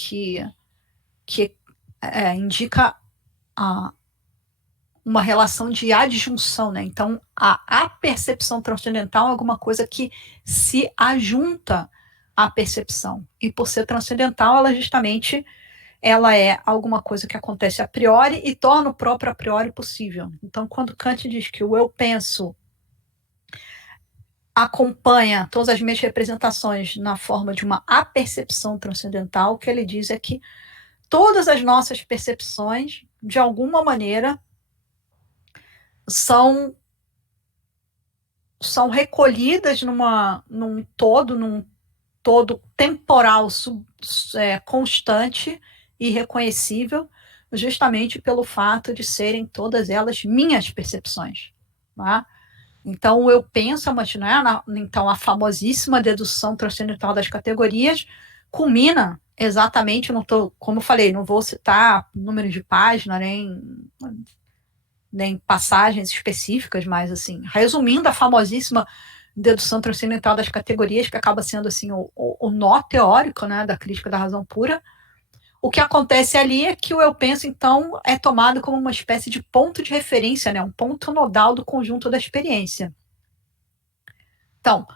indica uma relação de adjunção, né? Então, a percepção transcendental é alguma coisa que se ajunta à percepção. E por ser transcendental, ela justamente ela é alguma coisa que acontece a priori e torna o próprio a priori possível. Então, quando Kant diz que o eu penso acompanha todas as minhas representações na forma de uma apercepção transcendental, o que ele diz é que todas as nossas percepções, de alguma maneira, são recolhidas num todo temporal constante e reconhecível, justamente pelo fato de serem todas elas minhas percepções. Tá? Então, eu penso, mas não é? Então, a famosíssima dedução transcendental das categorias culmina exatamente, não tô, como eu falei, não vou citar números de página, nem passagens específicas, mas assim, resumindo a famosíssima dedução transcendental das categorias, que acaba sendo assim o nó teórico, né, da crítica da razão pura. O que acontece ali é que o eu penso, então, é tomado como uma espécie de ponto de referência, né, um ponto nodal do conjunto da experiência. Então,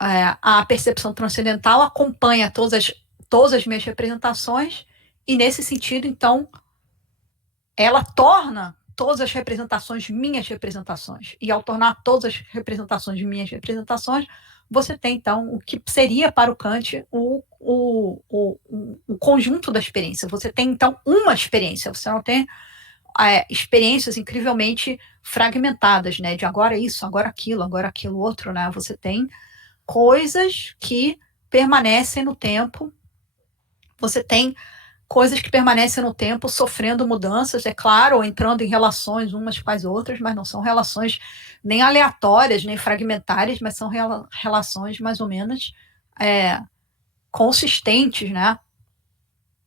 a percepção transcendental acompanha todas as minhas representações e, nesse sentido, então, ela torna todas as representações minhas representações. E ao tornar todas as representações minhas representações, você tem, então, o que seria para o Kant o conjunto da experiência. Você tem, então, uma experiência. Você não tem experiências incrivelmente fragmentadas, né? De agora isso, agora aquilo outro, né? Você tem coisas que permanecem no tempo. Você tem coisas que permanecem no tempo, sofrendo mudanças, é claro, ou entrando em relações umas com as outras, mas não são relações nem aleatórias, nem fragmentárias, mas são relações mais ou menos consistentes, né?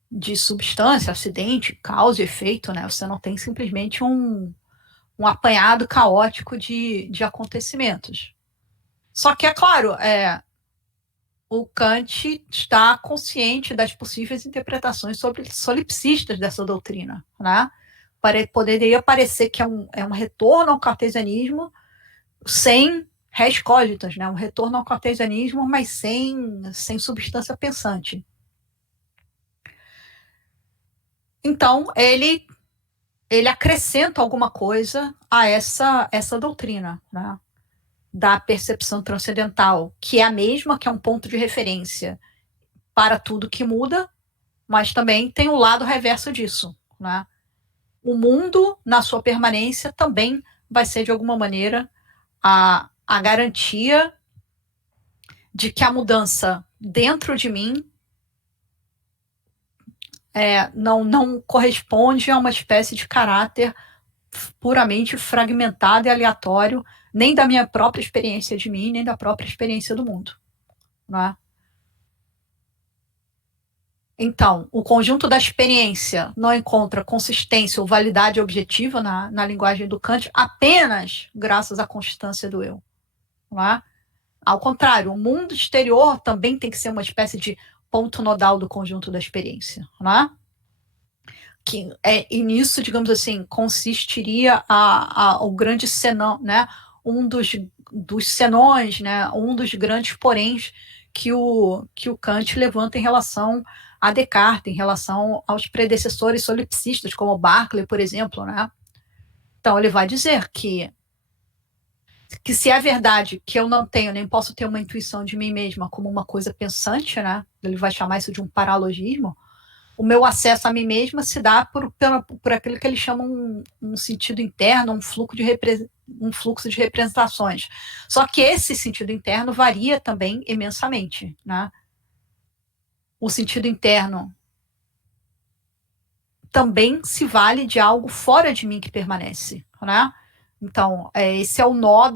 De substância, acidente, causa e efeito, né? Você não tem simplesmente um apanhado caótico de acontecimentos. Só que, é claro, o Kant está consciente das possíveis interpretações solipsistas dessa doutrina, né? Poderia parecer que é um retorno ao cartesianismo sem res cogitans, né? Um retorno ao cartesianismo, mas sem substância pensante. Então, ele acrescenta alguma coisa a essa doutrina, né? Da percepção transcendental, que é a mesma, que é um ponto de referência para tudo que muda, mas também tem o lado reverso disso, né? O mundo, na sua permanência, também vai ser, de alguma maneira, a garantia de que a mudança dentro de mim não corresponde a uma espécie de caráter puramente fragmentado e aleatório, nem da minha própria experiência de mim, nem da própria experiência do mundo. Né? Então, o conjunto da experiência não encontra consistência ou validade objetiva na linguagem do Kant apenas graças à constância do eu. Não é? Ao contrário, o mundo exterior também tem que ser uma espécie de ponto nodal do conjunto da experiência. Não é? E nisso, digamos assim, consistiria o grande senão, né? Um dos senões, né? Um dos grandes poréns que o Kant levanta em relação a Descartes, em relação aos predecessores solipsistas, como Berkeley, por exemplo, né? Então, ele vai dizer que se é verdade que eu não tenho, nem posso ter uma intuição de mim mesma como uma coisa pensante, né? Ele vai chamar isso de um paralogismo. O meu acesso a mim mesma se dá por aquilo que eles chamam um sentido interno, um fluxo de representações. Só que esse sentido interno varia também imensamente. Né? O sentido interno também se vale de algo fora de mim que permanece. Né? Então, esse é o nó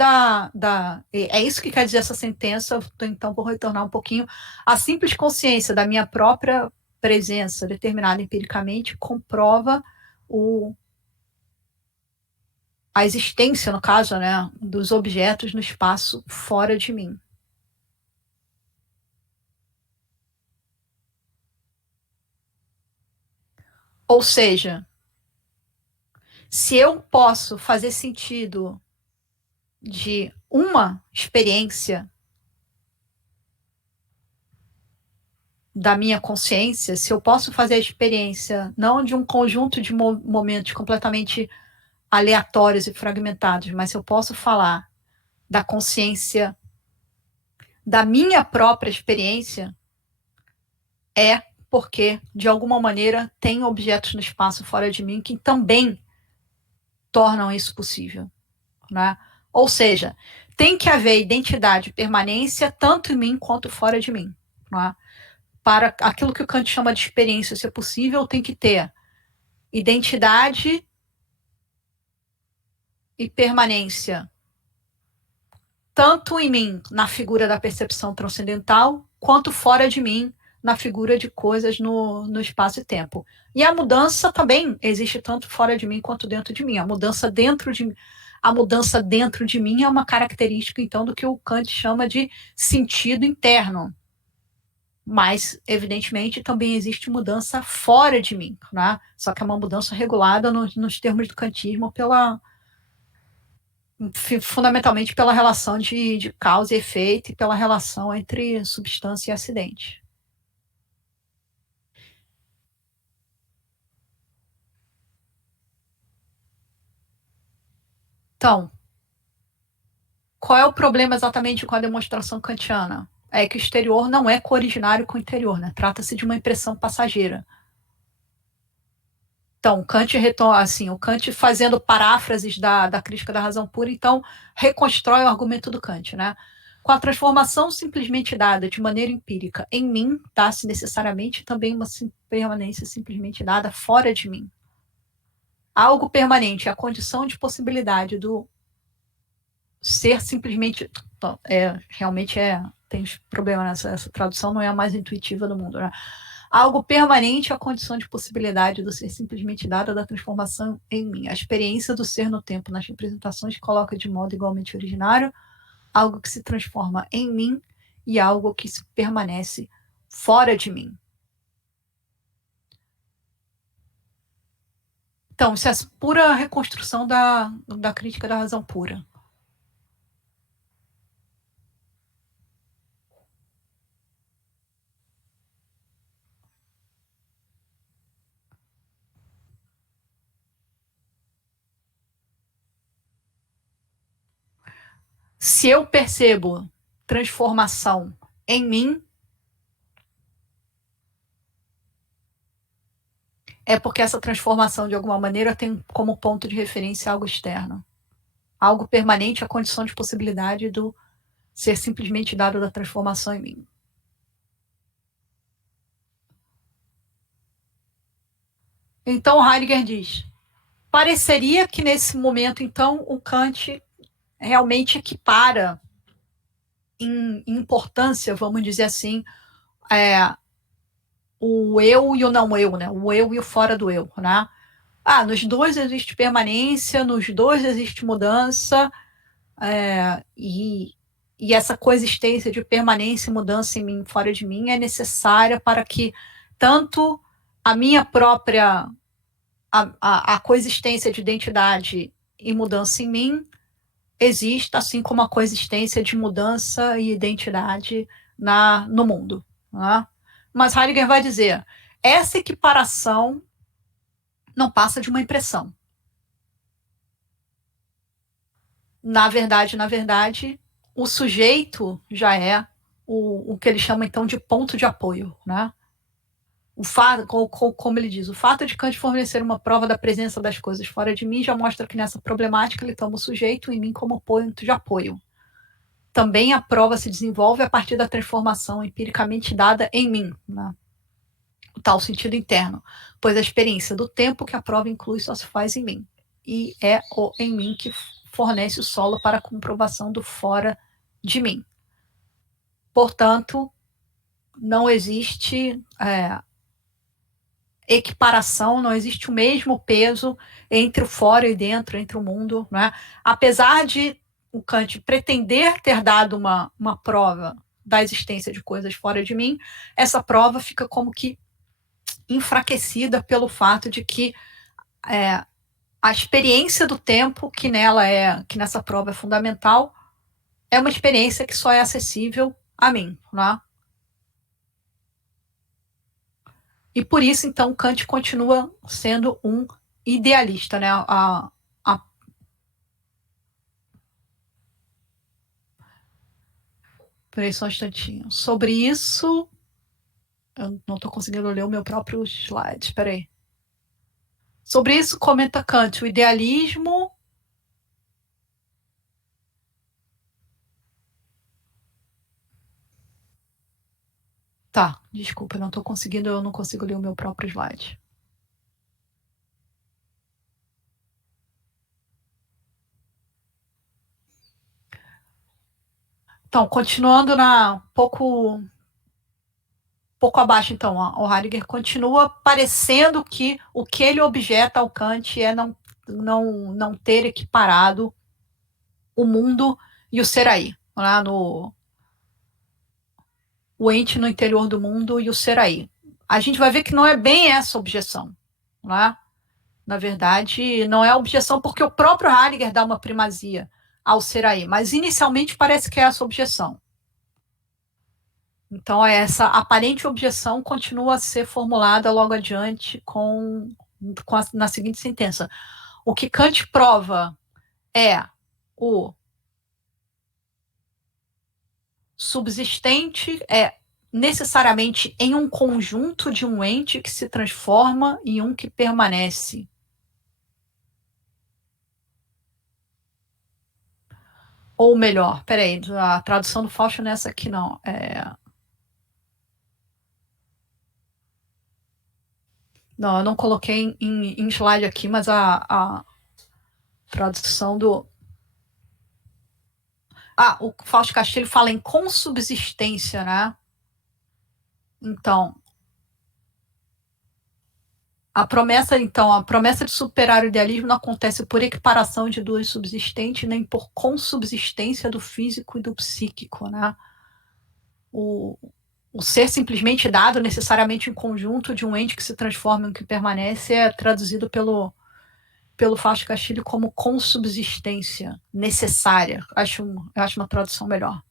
é isso que quer dizer essa sentença. Então, vou retornar um pouquinho. A simples consciência da minha própria presença determinada empiricamente comprova a existência, no caso, né, dos objetos no espaço fora de mim. Ou seja, se eu posso fazer sentido de uma experiência da minha consciência, se eu posso fazer a experiência não de um conjunto de momentos completamente aleatórios e fragmentados, mas se eu posso falar da consciência da minha própria experiência, é porque, de alguma maneira, tem objetos no espaço fora de mim que também tornam isso possível, né? Ou seja, tem que haver identidade e permanência tanto em mim quanto fora de mim, né? Para aquilo que o Kant chama de experiência ser possível, tem que ter identidade e permanência tanto em mim, na figura da percepção transcendental, quanto fora de mim, na figura de coisas no espaço e tempo. E a mudança também existe tanto fora de mim quanto dentro de mim. A mudança dentro de mim é uma característica, então, do que o Kant chama de sentido interno. Mas, evidentemente, também existe mudança fora de mim, né? Só que é uma mudança regulada nos termos do kantismo fundamentalmente pela relação de causa e efeito e pela relação entre substância e acidente. Então, qual é o problema exatamente com a demonstração kantiana? É que o exterior não é cooriginário com o interior, né? Trata-se de uma impressão passageira. Então, o Kant fazendo paráfrases da crítica da razão pura, então reconstrói o argumento do Kant, né? Com a transformação simplesmente dada de maneira empírica em mim, dá-se necessariamente também uma permanência simplesmente dada fora de mim. Algo permanente, a condição de possibilidade do ser simplesmente. Realmente tem problema nessa essa tradução, não é a mais intuitiva do mundo, né? Algo permanente, a condição de possibilidade do ser simplesmente dada da transformação em mim. A experiência do ser no tempo, nas representações, coloca de modo igualmente originário algo que se transforma em mim e algo que se permanece fora de mim. Então, isso é a pura reconstrução da crítica da razão pura. Se eu percebo transformação em mim, é porque essa transformação, de alguma maneira, tem como ponto de referência algo externo. Algo permanente, a condição de possibilidade do ser simplesmente dado da transformação em mim. Então, Heidegger diz, pareceria que nesse momento, então, o Kant realmente equipara em importância, vamos dizer assim, o eu e o não eu, né? O eu e o fora do eu, né? Nos dois existe permanência, nos dois existe mudança, e essa coexistência de permanência e mudança em mim, fora de mim, é necessária para que tanto a minha própria a coexistência de identidade e mudança em mim exista, assim como a coexistência de mudança e identidade no mundo. Né? Mas Heidegger vai dizer, essa equiparação não passa de uma impressão. Na verdade, o sujeito já é o que ele chama então de ponto de apoio, né? O fato, como ele diz, o fato de Kant fornecer uma prova da presença das coisas fora de mim já mostra que nessa problemática ele toma o sujeito em mim como ponto de apoio. Também a prova se desenvolve a partir da transformação empiricamente dada em mim, né? O tal sentido interno, pois a experiência do tempo que a prova inclui só se faz em mim. E é o em mim que fornece o solo para a comprovação do fora de mim. Portanto, não existe equiparação, não existe o mesmo peso entre o fora e dentro, entre o mundo, né? Apesar de o Kant pretender ter dado uma prova da existência de coisas fora de mim, essa prova fica como que enfraquecida pelo fato de que a experiência do tempo que nessa prova é fundamental, é uma experiência que só é acessível a mim, né? E por isso, então, Kant continua sendo um idealista, né? Peraí só um instantinho. Sobre isso, eu não estou conseguindo ler o meu próprio slide. Peraí. Sobre isso, comenta Kant, o idealismo. Tá, desculpa, eu não consigo ler o meu próprio slide. Então, continuando pouco abaixo, então, o Heidegger continua parecendo que o que ele objeta ao Kant é não ter equiparado o mundo e o ser aí, né? O ente no interior do mundo e o ser aí. A gente vai ver que não é bem essa objeção, né? Na verdade, não é a objeção porque o próprio Heidegger dá uma primazia ao ser aí, mas inicialmente parece que é essa objeção. Então, essa aparente objeção continua a ser formulada logo adiante na seguinte sentença. O que Kant prova é o subsistente, necessariamente em um conjunto de um ente que se transforma em um que permanece. Ou melhor, peraí, a tradução do Fausto não é essa aqui, não. Não, eu não coloquei em slide aqui, mas a tradução do. O Fausto Castilho fala em consubsistência, né? Então, a promessa de superar o idealismo não acontece por equiparação de duas subsistentes, nem por consubsistência do físico e do psíquico, né? O, o ser simplesmente dado necessariamente em conjunto de um ente que se transforma em que permanece é traduzido pelo Fausto Castilho como consubsistência necessária. Eu acho uma tradução melhor.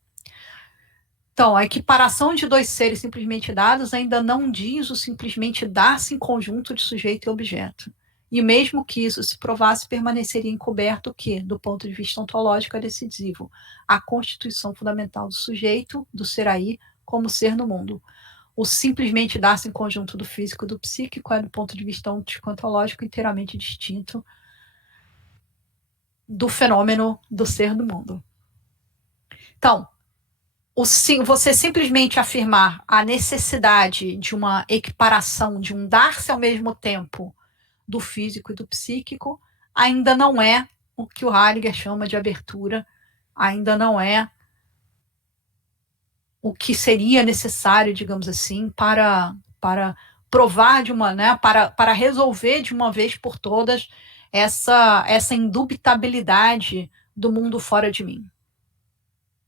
Então, a equiparação de dois seres simplesmente dados ainda não diz o simplesmente dar-se em conjunto de sujeito e objeto. E mesmo que isso se provasse, permaneceria encoberto o que, do ponto de vista ontológico, é decisivo: a constituição fundamental do sujeito, do ser aí, como ser no mundo. O simplesmente dar-se em conjunto do físico e do psíquico é, do ponto de vista ontológico, inteiramente distinto do fenômeno do ser do mundo. Então, você simplesmente afirmar a necessidade de uma equiparação, de um dar-se ao mesmo tempo do físico e do psíquico, ainda não é o que o Heidegger chama de abertura, ainda não é o que seria necessário, digamos assim, para provar para resolver de uma vez por todas essa indubitabilidade do mundo fora de mim.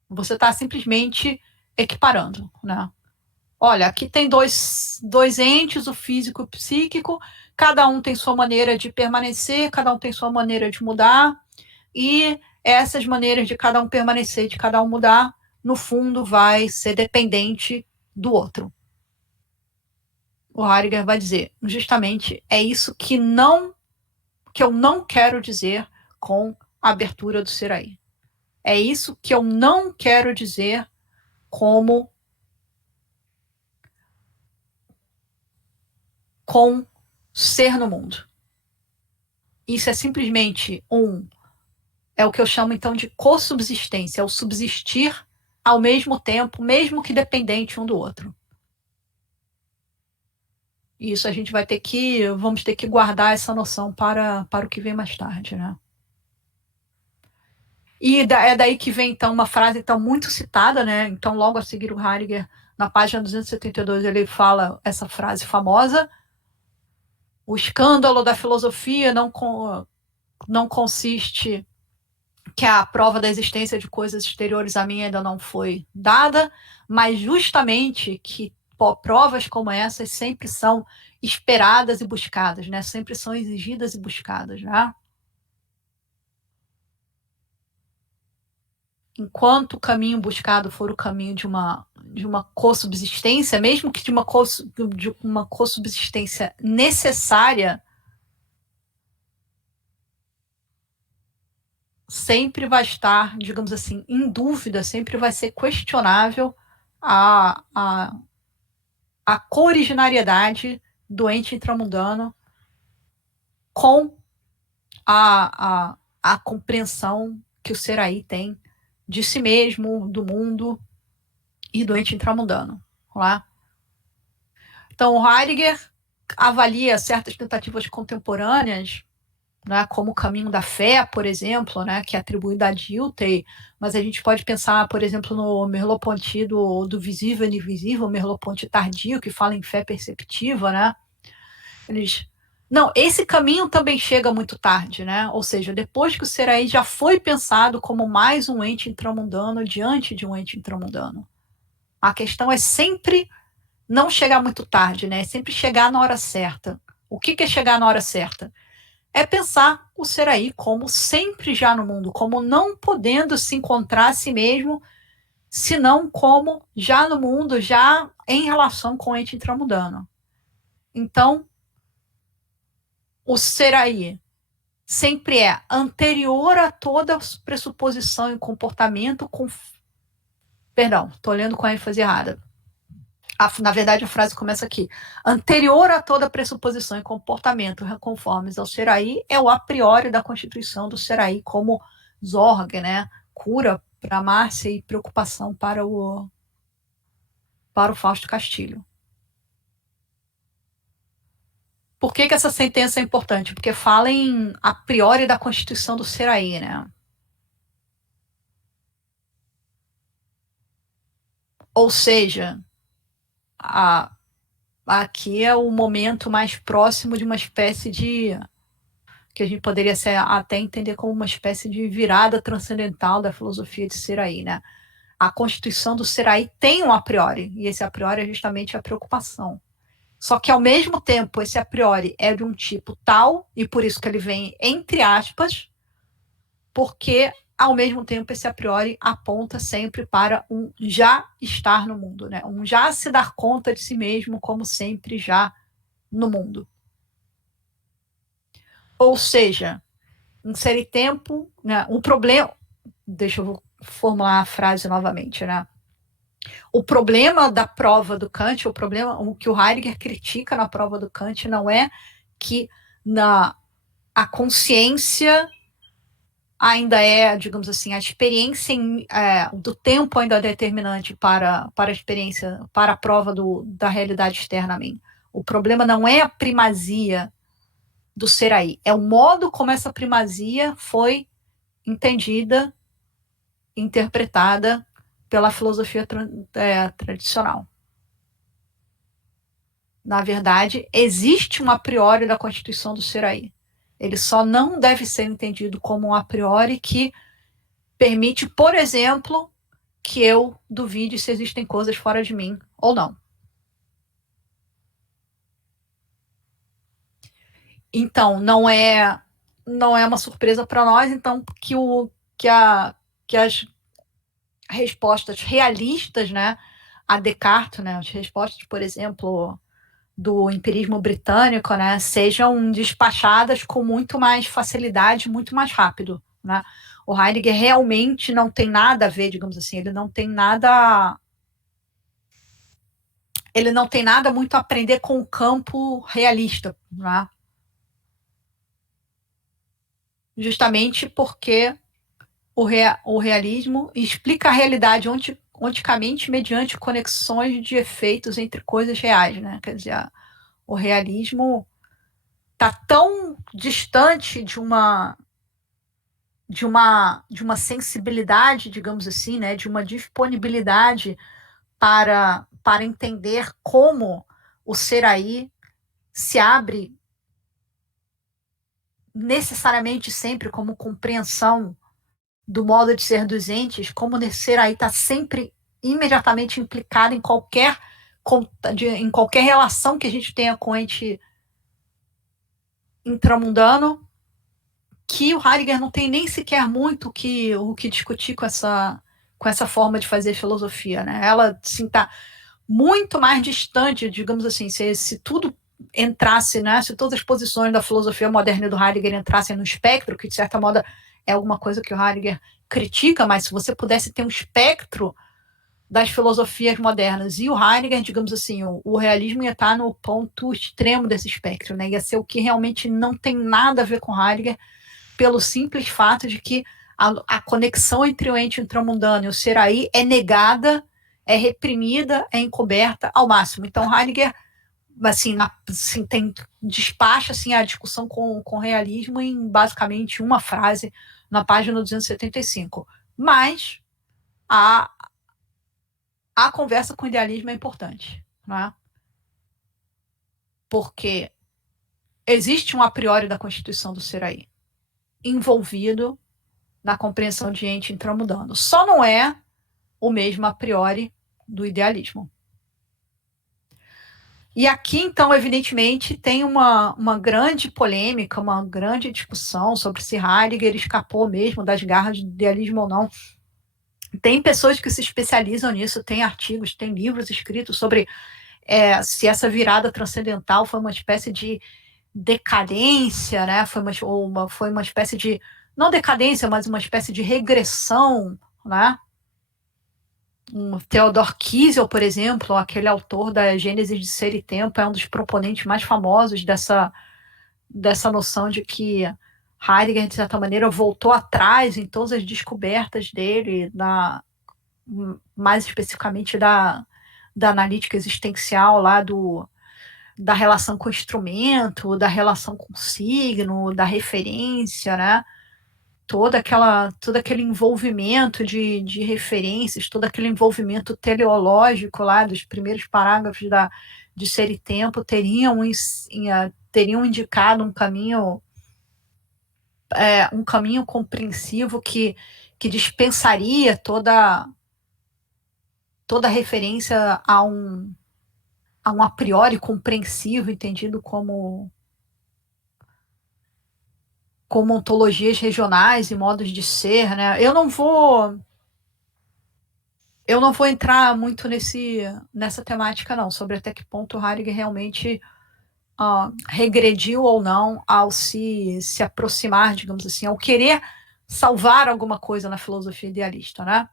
Você está simplesmente equiparando, né? Olha, aqui tem dois entes, o físico e o psíquico, cada um tem sua maneira de permanecer, cada um tem sua maneira de mudar, e essas maneiras de cada um permanecer, de cada um mudar, no fundo vai ser dependente do outro. O Heidegger vai dizer, justamente, é isso que eu não quero dizer com a abertura do ser aí. É isso que eu não quero dizer com ser no mundo. Isso é simplesmente é o que eu chamo então de co-subsistência, é o subsistir ao mesmo tempo, mesmo que dependente um do outro. Isso a gente vamos ter que guardar essa noção para o que vem mais tarde, né? E é daí que vem, então, uma frase então, muito citada, né? Então, logo a seguir, o Heidegger, na página 272, ele fala essa frase famosa: o escândalo da filosofia não consiste que a prova da existência de coisas exteriores a mim ainda não foi dada, mas justamente que provas como essas sempre são esperadas e buscadas, né? Sempre são exigidas e buscadas, né? enquanto o caminho buscado for o caminho de uma co-subsistência, mesmo que de uma co-subsistência necessária, sempre vai estar, digamos assim, em dúvida, sempre vai ser questionável a co-originariedade do ente intramundano com a compreensão que o Seraí tem de si mesmo, do mundo e do ente intramundano. Lá. Então, o Heidegger avalia certas tentativas contemporâneas, né, como o caminho da fé, por exemplo, né, que é atribuído a Dilthey, mas a gente pode pensar, por exemplo, no Merleau-Ponty do visível e invisível, Merleau-Ponty tardio, que fala em fé perceptiva, né? Não, esse caminho também chega muito tarde, né? Ou seja, depois que o Seraí já foi pensado como mais um ente intramundano diante de um ente intramundano. A questão é sempre não chegar muito tarde, né? É sempre chegar na hora certa. O que é chegar na hora certa? É pensar o Seraí como sempre já no mundo, como não podendo se encontrar a si mesmo, senão como já no mundo, já em relação com o ente intramundano. Então, o Seraí sempre é anterior a toda pressuposição e comportamento com... Perdão, estou lendo com a ênfase errada. Na verdade, a frase começa aqui. Anterior a toda pressuposição e comportamento conformes ao Seraí é o a priori da constituição do Seraí como Zorg, né? Cura para Márcia e preocupação para o Fausto Castilho. Por que essa sentença é importante? Porque fala em a priori da constituição do Seraí, né? Ou seja, aqui é o momento mais próximo de uma espécie de... que a gente poderia até entender como uma espécie de virada transcendental da filosofia de Seraí, né? A constituição do Seraí tem um a priori, e esse a priori é justamente a preocupação. Só que, ao mesmo tempo, esse a priori é de um tipo tal, e por isso que ele vem entre aspas, porque, ao mesmo tempo, esse a priori aponta sempre para um já estar no mundo, né? Um já se dar conta de si mesmo como sempre já no mundo. Ou seja, um tempo, né? Um problema... Deixa eu formular a frase novamente, né? O problema da prova do Kant, o que o Heidegger critica na prova do Kant não é que a consciência ainda é, digamos assim, a experiência do tempo ainda é determinante para a experiência, para a prova da realidade externa a mim. O problema não é a primazia do Seraí, é o modo como essa primazia foi entendida, interpretada pela filosofia tradicional. Na verdade, existe um a priori da constituição do Seraí. Ele só não deve ser entendido como um a priori que permite, por exemplo, que eu duvide se existem coisas fora de mim ou não. Então, não é uma surpresa para nós, então, que as respostas realistas, né, a Descartes, né, as respostas, por exemplo, do empirismo britânico, né, sejam despachadas com muito mais facilidade, muito mais rápido, né? O Heidegger realmente não tem nada a ver, digamos assim, ele não tem nada muito a aprender com o campo realista, né? Justamente porque o realismo explica a realidade onticamente mediante conexões de efeitos entre coisas reais, né? Quer dizer, o realismo está tão distante de uma sensibilidade, digamos assim, né? De uma disponibilidade para entender como o Seraí se abre necessariamente sempre como compreensão do modo de ser dos entes, como o Seraí está sempre imediatamente implicado em qualquer relação que a gente tenha com o ente intramundano, que o Heidegger não tem nem sequer muito o que discutir com essa com essa forma de fazer filosofia, né? Ela, assim, está muito mais distante, digamos assim, se tudo entrasse, né? Se todas as posições da filosofia moderna e do Heidegger entrassem no espectro, que de certa modo é alguma coisa que o Heidegger critica, mas se você pudesse ter um espectro das filosofias modernas e o Heidegger, digamos assim, o realismo ia estar no ponto extremo desse espectro, né? Ia ser o que realmente não tem nada a ver com Heidegger, pelo simples fato de que a conexão entre o ente intramundano e o ser aí é negada, é reprimida, é encoberta ao máximo. Então, Heidegger, assim, despacha assim, a discussão com o realismo em basicamente uma frase na página 275. Mas a conversa com o idealismo é importante, né? Porque existe um a priori da constituição do ser aí, envolvido na compreensão de ente intramundano. Só não é o mesmo a priori do idealismo. E aqui, então, evidentemente, tem uma grande polêmica, uma grande discussão sobre se Heidegger escapou mesmo das garras do idealismo ou não. Tem pessoas que se especializam nisso, tem artigos, tem livros escritos sobre se essa virada transcendental foi uma espécie de decadência, né? Foi uma espécie de, não decadência, mas uma espécie de regressão, né? Theodor Kiesel, por exemplo, aquele autor da Gênese de Ser e Tempo, é um dos proponentes mais famosos dessa noção de que Heidegger, de certa maneira, voltou atrás em todas as descobertas dele, mais especificamente da analítica existencial, lá da relação com o instrumento, da relação com o signo, da referência, né? Todo aquele envolvimento de referências, todo aquele envolvimento teleológico lá dos primeiros parágrafos de Ser e Tempo teriam indicado um caminho compreensivo que dispensaria toda referência a um a priori compreensivo, entendido como ontologias regionais e modos de ser, né? Eu não vou entrar muito nessa temática, não, sobre até que ponto Heidegger realmente regrediu ou não ao se aproximar, digamos assim, ao querer salvar alguma coisa na filosofia idealista, né?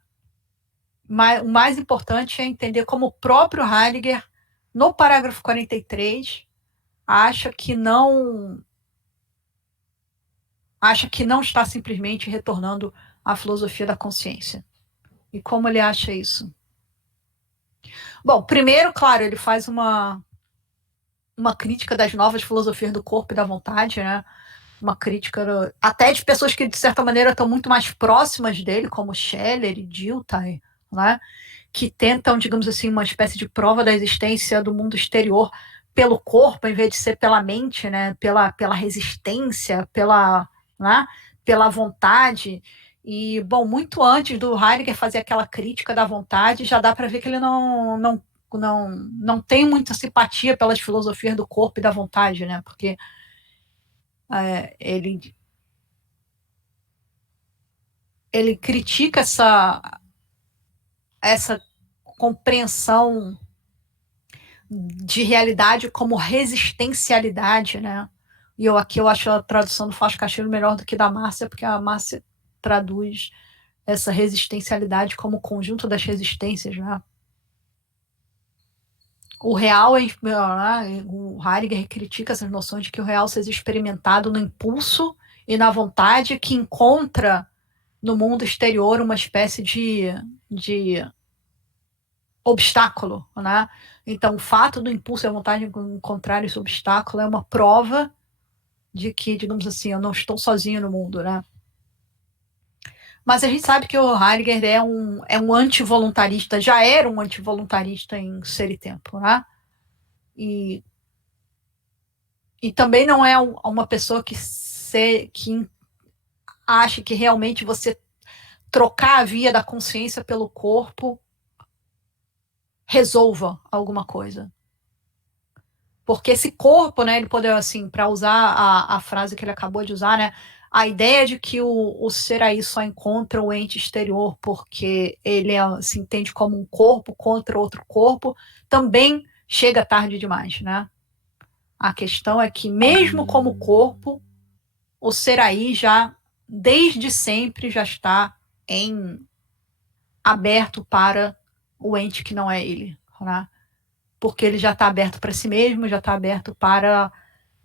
Mas o mais importante é entender como o próprio Heidegger, no parágrafo 43, acha que não está simplesmente retornando à filosofia da consciência. E como ele acha isso? Bom, primeiro, claro, ele faz uma crítica das novas filosofias do corpo e da vontade, né? Uma crítica até de pessoas que, de certa maneira, estão muito mais próximas dele, como Scheller e Dilthey, né? Que tentam, digamos assim, uma espécie de prova da existência do mundo exterior pelo corpo, em vez de ser pela mente, né? Pela resistência, né? Pela vontade. E, bom, muito antes do Heidegger fazer aquela crítica da vontade, já dá para ver que ele não tem muita simpatia pelas filosofias do corpo e da vontade, né? Porque ele critica essa compreensão de realidade como resistencialidade, né? E aqui eu acho a tradução do Fausto Castilho melhor do que da Márcia, porque a Márcia traduz essa resistencialidade como conjunto das resistências, né? O real, o Heidegger critica essas noções de que o real seja experimentado no impulso e na vontade que encontra no mundo exterior uma espécie de obstáculo, né? Então, o fato do impulso e a vontade de encontrar esse obstáculo é uma prova de que, digamos assim, eu não estou sozinho no mundo, né? Mas a gente sabe que o Heidegger é um antivoluntarista, já era um antivoluntarista em Ser e Tempo, né? E também não é uma pessoa que acha que realmente você trocar a via da consciência pelo corpo resolva alguma coisa. Porque esse corpo, né, ele poder, assim, para usar a frase que ele acabou de usar, né, a ideia de que o ser aí só encontra o ente exterior porque ele se entende como um corpo contra outro corpo, também chega tarde demais, né? A questão é que, mesmo como corpo, o ser aí já, desde sempre, já está aberto para o ente que não é ele, né? Porque ele já está aberto para si mesmo, já está aberto para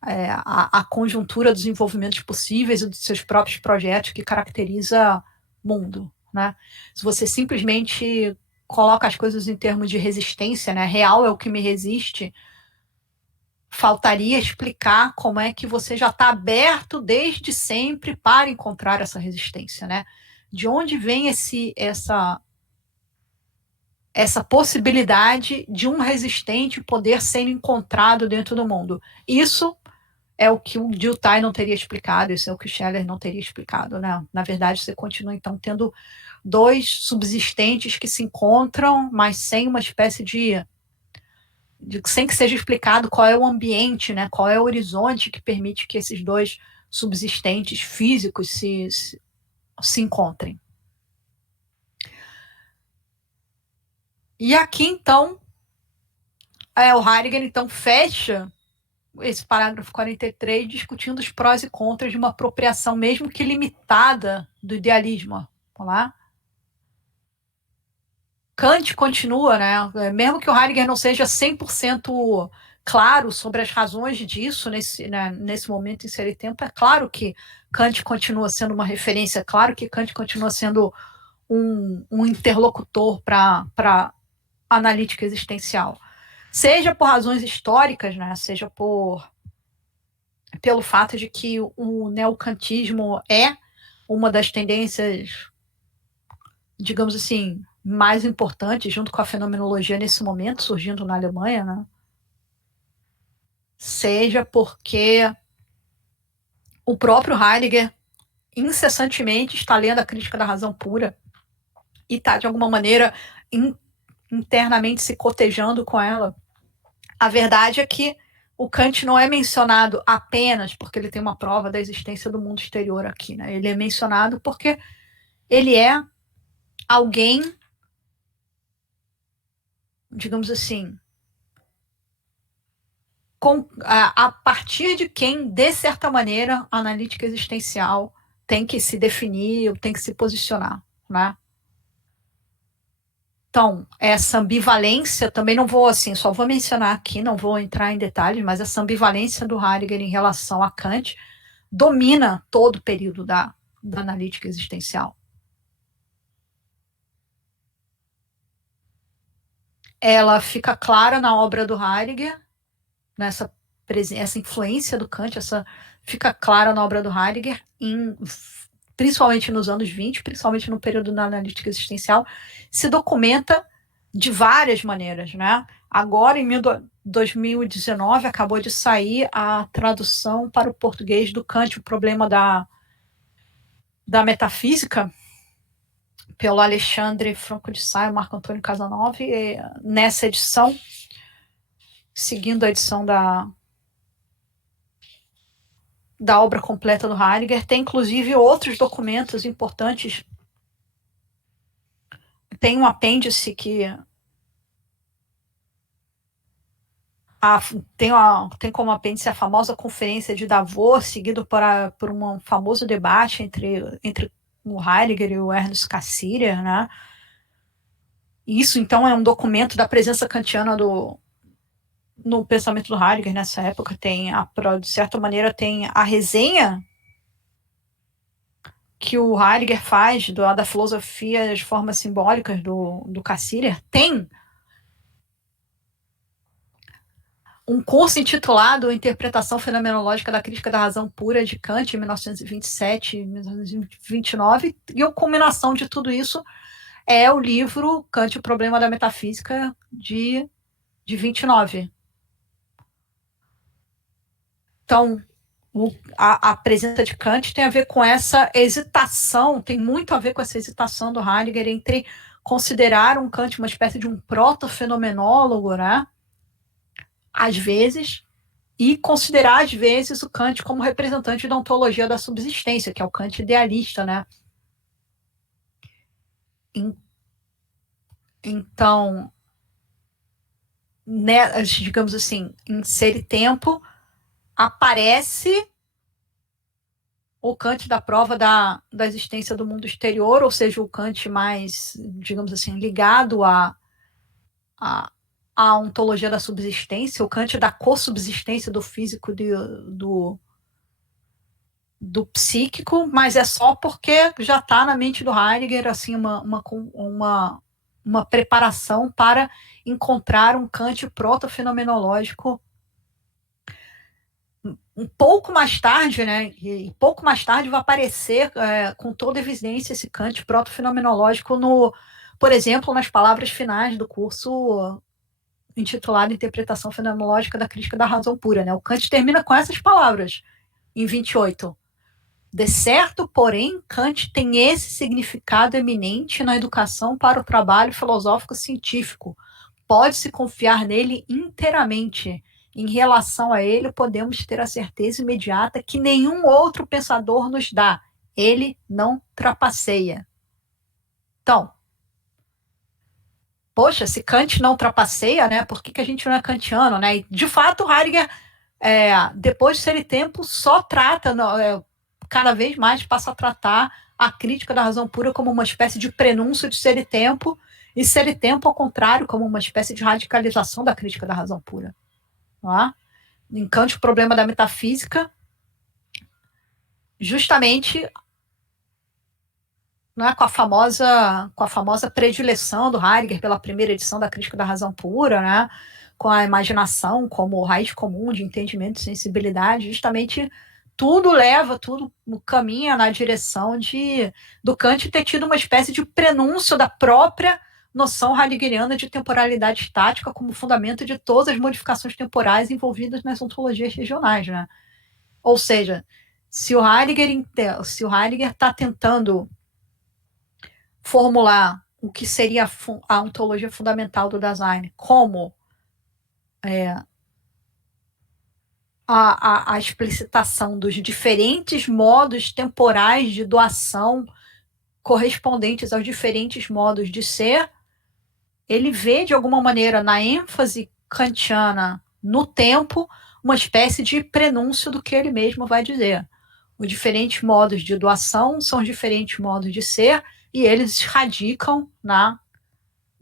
a conjuntura dos desenvolvimentos possíveis e dos seus próprios projetos que caracteriza o mundo, né? Se você simplesmente coloca as coisas em termos de resistência, né? Real é o que me resiste, faltaria explicar como é que você já está aberto desde sempre para encontrar essa resistência, né? De onde vem essa possibilidade de um resistente poder ser encontrado dentro do mundo? Isso é o que o Dilthey não teria explicado, isso é o que o Scheller não teria explicado, né? Na verdade, você continua, então, tendo dois subsistentes que se encontram, mas sem uma espécie sem que seja explicado qual é o ambiente, né? Qual é o horizonte que permite que esses dois subsistentes físicos se encontrem. E aqui, então, o Heidegger, então, fecha esse parágrafo 43 discutindo os prós e contras de uma apropriação, mesmo que limitada, do idealismo. Vamos lá? Kant continua, né? Mesmo que o Heidegger não seja 100% claro sobre as razões disso nesse momento em série tempo, é claro que Kant continua sendo uma referência, é claro que Kant continua sendo um interlocutor para analítica existencial. Seja por razões históricas, né? Seja pelo fato de que o neocantismo é uma das tendências, digamos assim, mais importantes, junto com a fenomenologia nesse momento, surgindo na Alemanha, né? Seja porque o próprio Heidegger incessantemente está lendo a crítica da razão pura e está, de alguma maneira, internamente se cotejando com ela. A verdade é que o Kant não é mencionado apenas porque ele tem uma prova da existência do mundo exterior aqui, né? Ele é mencionado porque ele é alguém, digamos assim, a partir de quem, de certa maneira, a analítica existencial tem que se definir, tem que se posicionar, né? Então, essa ambivalência, também não vou, assim, só vou mencionar aqui, não vou entrar em detalhes, mas essa ambivalência do Heidegger em relação a Kant domina todo o período da analítica existencial. Ela fica clara na obra do Heidegger, essa influência do Kant, fica clara na obra do Heidegger, principalmente nos anos 20, principalmente no período da analítica existencial, se documenta de várias maneiras, né? Agora, em 2019, acabou de sair a tradução para o português do Kant, o problema da metafísica, pelo Alexandre Franco de Sá e Marco Antônio Casanova, nessa edição, seguindo a edição da obra completa do Heidegger, tem inclusive outros documentos importantes. Tem um apêndice que tem como apêndice a famosa conferência de Davos, seguido por um famoso debate entre o Heidegger e o Ernst Cassirer, né? Isso, então, é um documento da presença kantiana no pensamento do Heidegger nessa época. De certa maneira, tem a resenha que o Heidegger faz da filosofia das formas simbólicas do Cassirer. Tem um curso intitulado Interpretação Fenomenológica da Crítica da Razão Pura de Kant, em 1927, 1929, e a culminação de tudo isso é o livro Kant, o Problema da Metafísica, de 29. Então, a presença de Kant tem a ver com essa hesitação, tem muito a ver com essa hesitação do Heidegger entre considerar um Kant uma espécie de um proto-fenomenólogo, né? Às vezes, e considerar, às vezes, o Kant como representante da ontologia da subsistência, que é o Kant idealista, né? Então, né, digamos assim, em Ser e Tempo, aparece o Kant da prova da existência do mundo exterior, ou seja, o Kant mais, digamos assim, ligado a, a ontologia da subsistência, o Kant da co-subsistência do físico do psíquico, mas é só porque já está na mente do Heidegger assim, uma preparação para encontrar um Kant proto-fenomenológico um pouco mais tarde, né? E pouco mais tarde vai aparecer com toda evidência esse Kant proto-fenomenológico no, por exemplo, nas palavras finais do curso intitulado Interpretação Fenomenológica da Crítica da Razão Pura, né? O Kant termina com essas palavras em 28. De certo, porém, Kant tem esse significado eminente na educação para o trabalho filosófico científico. Pode-se confiar nele inteiramente. Em relação a ele, podemos ter a certeza imediata que nenhum outro pensador nos dá. Ele não trapaceia. Então, poxa, se Kant não trapaceia, né, por que a gente não é kantiano, né? E, de fato, Heidegger, depois de Ser e Tempo, só trata, cada vez mais passa a tratar a crítica da razão pura como uma espécie de prenúncio de Ser e Tempo, e Ser e Tempo, ao contrário, como uma espécie de radicalização da crítica da razão pura. Tá? Em Kant, o problema da metafísica, justamente com a famosa predileção do Heidegger pela primeira edição da Crítica da Razão Pura, né? Com a imaginação como raiz comum de entendimento e sensibilidade, justamente tudo caminha na direção do Kant ter tido uma espécie de prenúncio da própria noção heideggeriana de temporalidade estática como fundamento de todas as modificações temporais envolvidas nas ontologias regionais, né? Ou seja, se o Heidegger está tentando formular o que seria a ontologia fundamental do Dasein como a explicitação dos diferentes modos temporais de doação correspondentes aos diferentes modos de ser, ele vê, de alguma maneira, na ênfase kantiana no tempo, uma espécie de prenúncio do que ele mesmo vai dizer. Os diferentes modos de doação são os diferentes modos de ser, e eles radicam na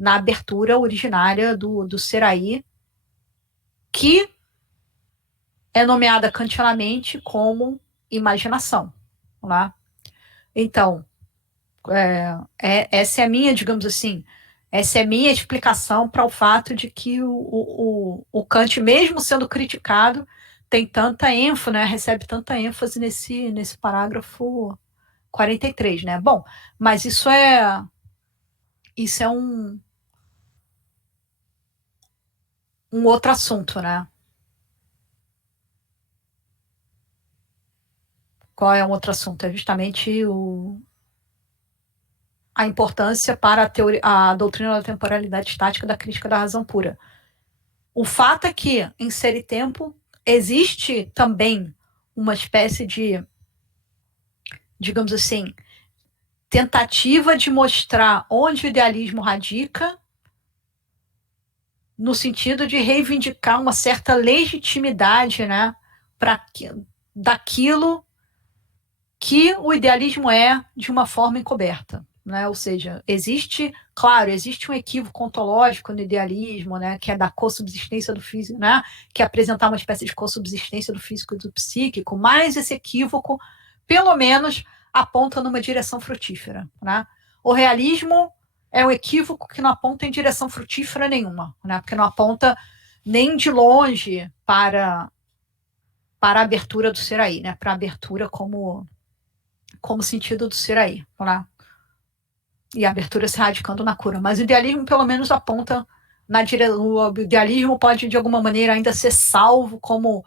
abertura originária do Seraí, que é nomeada kantianamente como imaginação. Tá? Então, essa é a minha, digamos assim, essa é a minha explicação para o fato de que o Kant, mesmo sendo criticado, tem tanta ênfase, né, recebe tanta ênfase nesse parágrafo 43, né? Bom, mas isso é um outro assunto, né? Qual é um outro assunto? É justamente a importância para a doutrina da temporalidade estática da crítica da razão pura. O fato é que, em Ser e Tempo, existe também uma espécie de, digamos assim, tentativa de mostrar onde o idealismo radica, no sentido de reivindicar uma certa legitimidade, né, daquilo que o idealismo é de uma forma encoberta. Né? Ou seja, existe um equívoco ontológico no idealismo, né, que é da co-subsistência do físico, né, que é apresentar uma espécie de co-subsistência do físico e do psíquico, mas esse equívoco, pelo menos, aponta numa direção frutífera. Né? O realismo é um equívoco que não aponta em direção frutífera nenhuma, né, porque não aponta nem de longe para a abertura do Seraí, né, para a abertura como sentido do Seraí, né? E a abertura se radicando na cura. Mas o idealismo, pelo menos, aponta na direção. O idealismo pode, de alguma maneira, ainda ser salvo como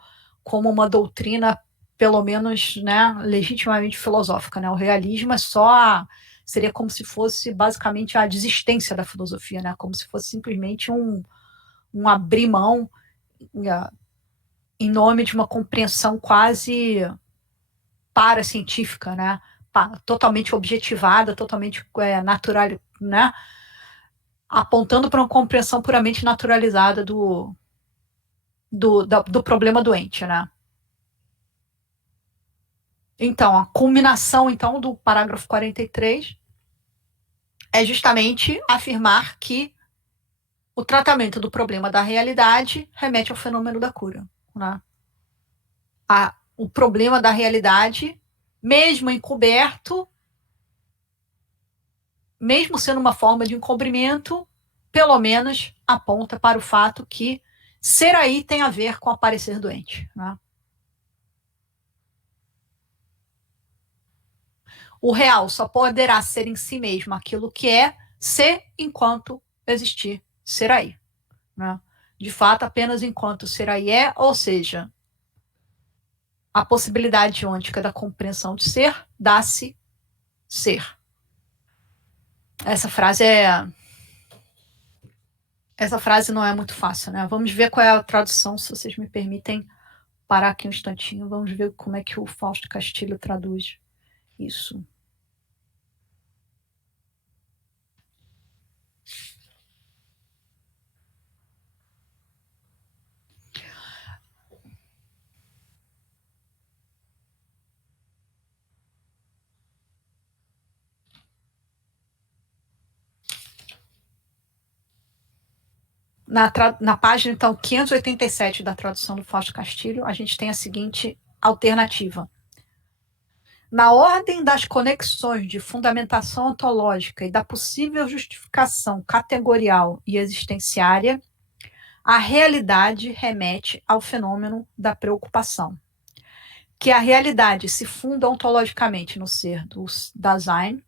uma doutrina, pelo menos, né, legitimamente filosófica. Né? O realismo seria como se fosse, basicamente, a desistência da filosofia, né? Como se fosse simplesmente um abrir mão em nome de uma compreensão quase paracientífica, né? Totalmente objetivada, totalmente natural, né? Apontando para uma compreensão puramente naturalizada do problema doente, né? Então, a culminação então do parágrafo 43 é justamente afirmar que o tratamento do problema da realidade remete ao fenômeno da cura, né? O problema da realidade, mesmo encoberto, mesmo sendo uma forma de encobrimento, pelo menos aponta para o fato que ser aí tem a ver com aparecer doente, né? O real só poderá ser em si mesmo aquilo que é ser enquanto existir ser aí, né? De fato, apenas enquanto ser aí é, ou seja, a possibilidade ôntica da compreensão de ser, dá-se ser. Essa frase não é muito fácil, né? Vamos ver qual é a tradução, se vocês me permitem parar aqui um instantinho. Vamos ver como é que o Fausto Castilho traduz isso. Na página, então, 587 da tradução do Fausto Castilho, a gente tem a seguinte alternativa. Na ordem das conexões de fundamentação ontológica e da possível justificação categorial e existenciária, a realidade remete ao fenômeno da preocupação. Que a realidade se funda ontologicamente no ser do Dasein,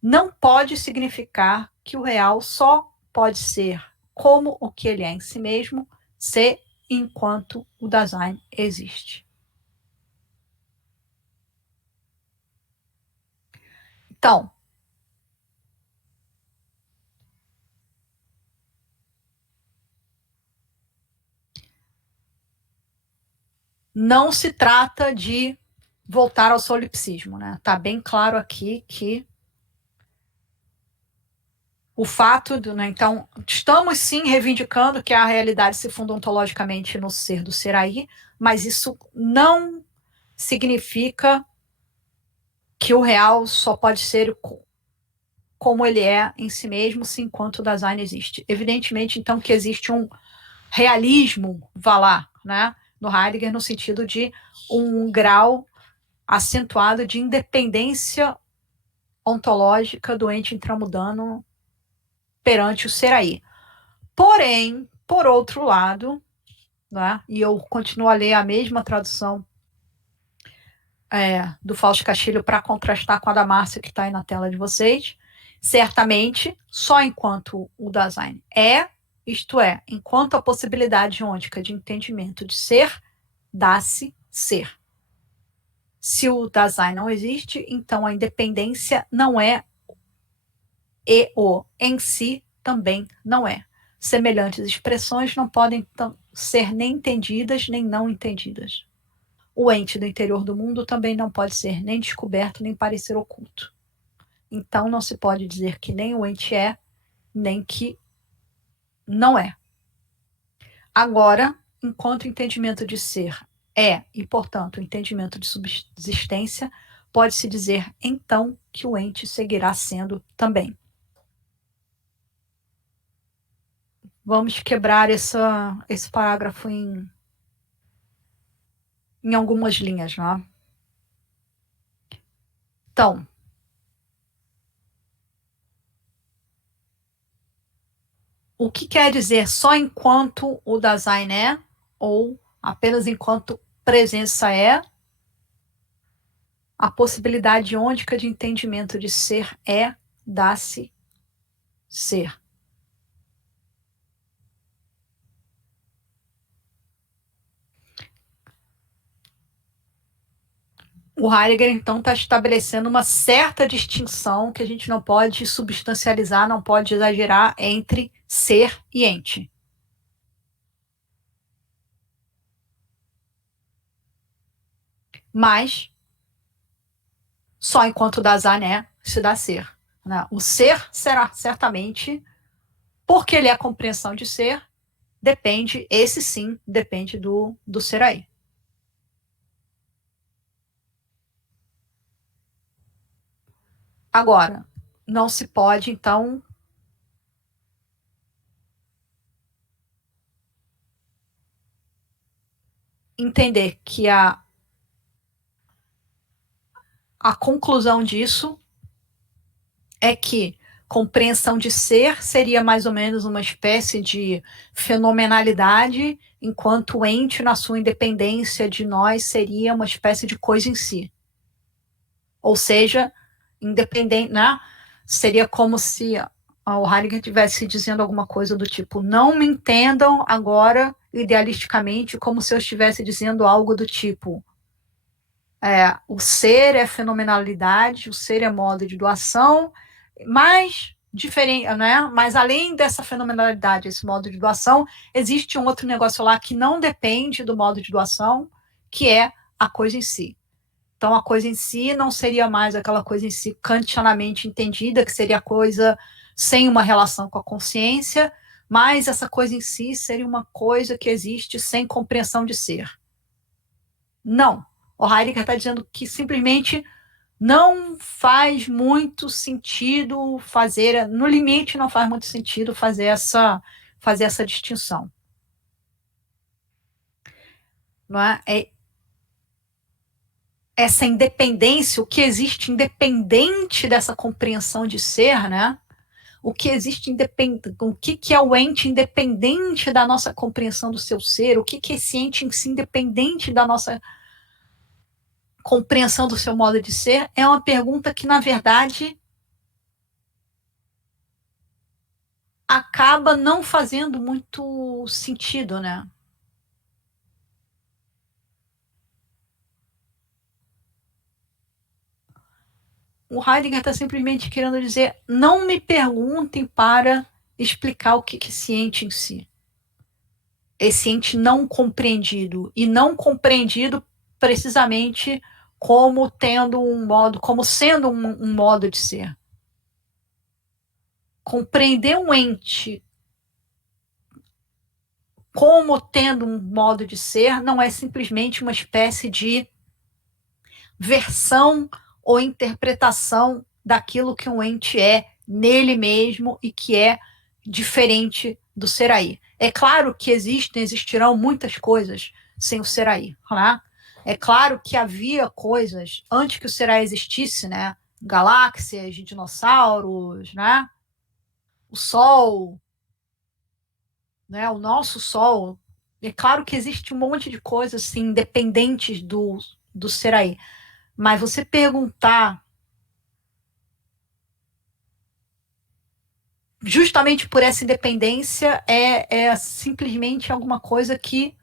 não pode significar que o real só pode ser como o que ele é em si mesmo, se enquanto o Dasein existe. Então, não se trata de voltar ao solipsismo, né? Tá bem claro aqui que o fato, né, então, estamos sim reivindicando que a realidade se funda ontologicamente no ser do ser aí, mas isso não significa que o real só pode ser como ele é em si mesmo, se enquanto o Dasein existe. Evidentemente, então, que existe um realismo, vá lá, né, no Heidegger, no sentido de um grau acentuado de independência ontológica do ente intramudano perante o ser aí. Porém, por outro lado, né, e eu continuo a ler a mesma tradução do Fausto Castilho para contrastar com a da Márcia que está aí na tela de vocês, certamente, só enquanto o Dasein é, isto é, enquanto a possibilidade ôntica de entendimento de ser, dá-se ser. Se o Dasein não existe, então a independência não é e o em si também não é. Semelhantes expressões não podem ser nem entendidas nem não entendidas. O ente do interior do mundo também não pode ser nem descoberto nem parecer oculto. Então não se pode dizer que nem o ente é, nem que não é. Agora, enquanto o entendimento de ser é, e portanto o entendimento de subsistência, pode-se dizer então que o ente seguirá sendo também. Vamos quebrar esse parágrafo em algumas linhas, né? Então, o que quer dizer só enquanto o Dasein é, ou apenas enquanto presença é? A possibilidade ôntica de entendimento de ser é, dá-se ser. O Heidegger, então, está estabelecendo uma certa distinção que a gente não pode substancializar, não pode exagerar entre ser e ente. mas só enquanto dá zané se dá ser. Né? O ser será certamente, porque ele é a compreensão de ser, depende, esse sim, depende do ser aí. Agora, não se pode, então, entender que a conclusão disso é que compreensão de ser seria mais ou menos uma espécie de fenomenalidade, enquanto o ente, na sua independência de nós, seria uma espécie de coisa em si. Ou seja, independente, né? Seria como se o Heidegger estivesse dizendo alguma coisa do tipo: não me entendam agora idealisticamente como se eu estivesse dizendo algo do tipo: o ser é fenomenalidade, o ser é modo de doação, mas diferente, né? Mas além dessa fenomenalidade, esse modo de doação, existe um outro negócio lá que não depende do modo de doação, que é a coisa em si. Então, a coisa em si não seria mais aquela coisa em si kantianamente entendida, que seria a coisa sem uma relação com a consciência, mas essa coisa em si seria uma coisa que existe sem compreensão de ser. Não. O Heidegger está dizendo que simplesmente não faz muito sentido fazer, no limite não faz muito sentido fazer essa distinção. Não é? Essa independência, o que existe independente dessa compreensão de ser, né? O que existe independente, o que é o ente independente da nossa compreensão do seu ser, o que é esse ente em si independente da nossa compreensão do seu modo de ser, é uma pergunta que, na verdade, acaba não fazendo muito sentido, né? O Heidegger está simplesmente querendo dizer: não me perguntem para explicar o que é esse ente em si. Esse ente não compreendido. E não compreendido precisamente como tendo um modo, como sendo um modo de ser. Compreender um ente como tendo um modo de ser não é simplesmente uma espécie de versão ou interpretação daquilo que um ente é nele mesmo e que é diferente do ser aí. É claro que existirão muitas coisas sem o ser aí, né? É claro que havia coisas antes que o ser aí existisse, né? Galáxias, dinossauros, né? O Sol, né? O nosso Sol. É claro que existe um monte de coisas assim, independentes do ser aí. Mas você perguntar justamente por essa independência é simplesmente alguma coisa que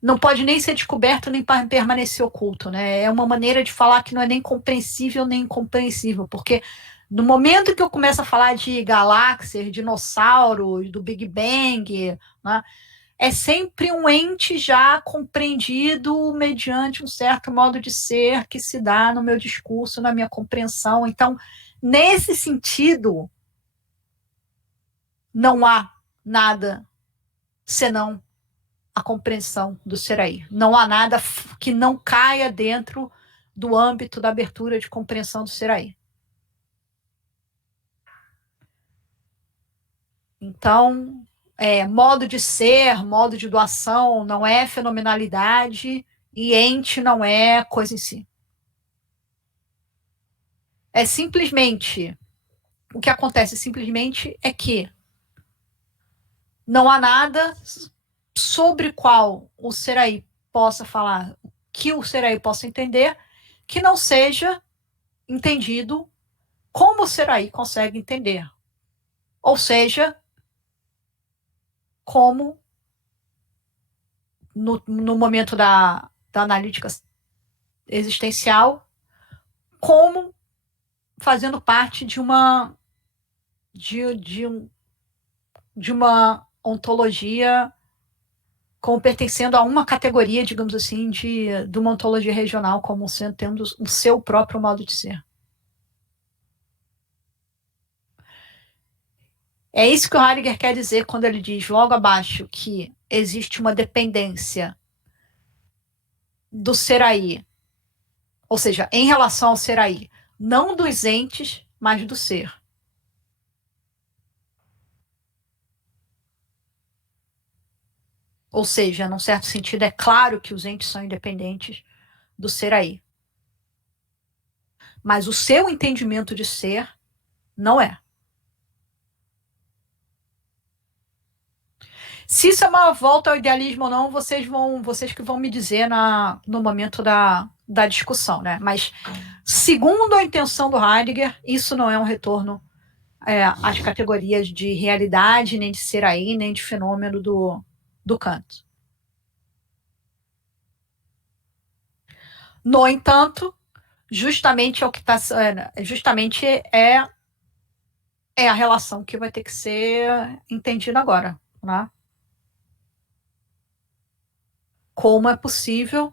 não pode nem ser descoberto nem permanecer oculto, né? É uma maneira de falar que não é nem compreensível nem incompreensível, porque no momento que eu começo a falar de galáxias, dinossauros, do Big Bang, né, é sempre um ente já compreendido mediante um certo modo de ser que se dá no meu discurso, na minha compreensão. Então, nesse sentido, não há nada senão a compreensão do ser aí. Não há nada que não caia dentro do âmbito da abertura de compreensão do ser aí. Então, modo de ser, modo de doação não é fenomenalidade e ente não é coisa em si. É simplesmente, o que acontece simplesmente é que não há nada sobre qual o ser aí possa falar, que o ser aí possa entender, que não seja entendido como o ser aí consegue entender. Ou seja, como no momento da analítica existencial, como fazendo parte de uma de uma ontologia como pertencendo a uma categoria, digamos assim, de uma ontologia regional, como sendo tendo o seu próprio modo de ser. É isso que o Heidegger quer dizer quando ele diz logo abaixo que existe uma dependência do ser aí, ou seja, em relação ao ser aí, não dos entes, mas do ser. Ou seja, num certo sentido, é claro que os entes são independentes do ser aí. Mas o seu entendimento de ser não é. Se isso é uma volta ao idealismo ou não, vocês que vão me dizer no momento da discussão, né? Mas, segundo a intenção do Heidegger, isso não é um retorno às categorias de realidade, nem de ser aí, nem de fenômeno do Kant. No entanto, justamente é o que está, justamente é a relação que vai ter que ser entendida agora, né? Como é possível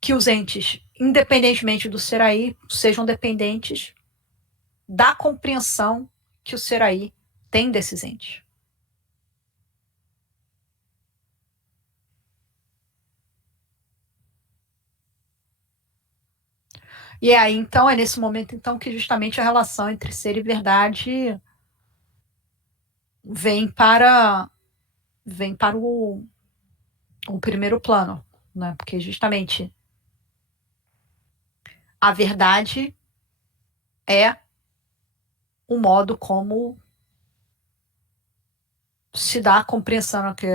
que os entes, independentemente do ser aí, sejam dependentes da compreensão que o ser aí tem desses entes. E aí, então, é nesse momento, então, que justamente a relação entre ser e verdade vem para o primeiro plano, né? Porque justamente a verdade é o modo como se dá a compreensão, que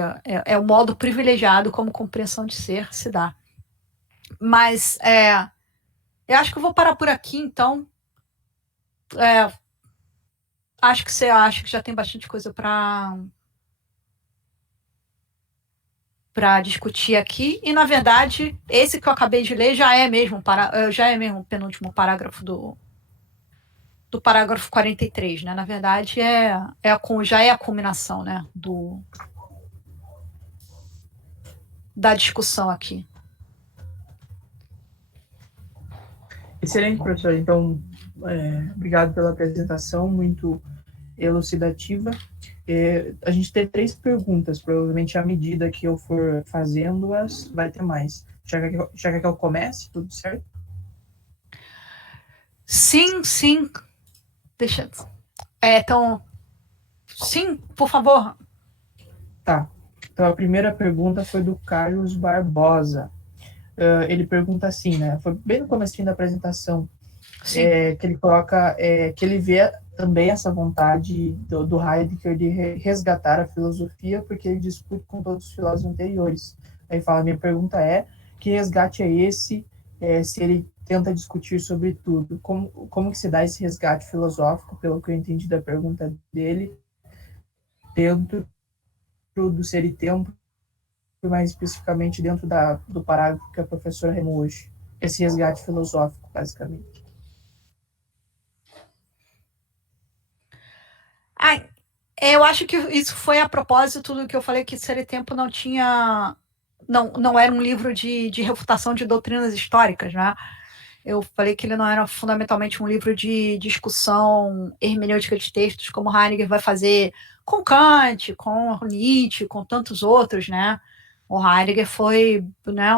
é o modo privilegiado como compreensão de ser se dá. Mas eu acho que eu vou parar por aqui, então. Acho que você acha que já tem bastante coisa para discutir aqui. E, na verdade, esse que eu acabei de ler já é mesmo o penúltimo parágrafo do parágrafo 43, né? Na verdade, já é a culminação, né, da discussão aqui. Excelente, professor. Então, obrigado pela apresentação, muito elucidativa. A gente tem 3 perguntas, provavelmente à medida que eu for fazendo-as, vai ter mais. Já quer que eu comece? Tudo certo? Sim. Deixa. Então, sim, por favor. Tá. Então, a primeira pergunta foi do Carlos Barbosa. Ele pergunta assim, né? Foi bem no comecinho da apresentação, que ele coloca que ele vê também essa vontade do Heidegger de resgatar a filosofia, porque ele discute com todos os filósofos anteriores. Aí fala, minha pergunta é, que resgate é esse, se ele tenta discutir sobre tudo? Como que se dá esse resgate filosófico, pelo que eu entendi da pergunta dele, dentro do Ser e Tempo, mais especificamente dentro do parágrafo que a professora remou hoje? Esse resgate filosófico, basicamente. Eu acho que isso foi a propósito do que eu falei, que Ser e Tempo não tinha. Não era um livro de refutação de doutrinas históricas, né? Eu falei que ele não era fundamentalmente um livro de discussão hermenêutica de textos, como Heidegger vai fazer com Kant, com Nietzsche, com tantos outros, né? O Heidegger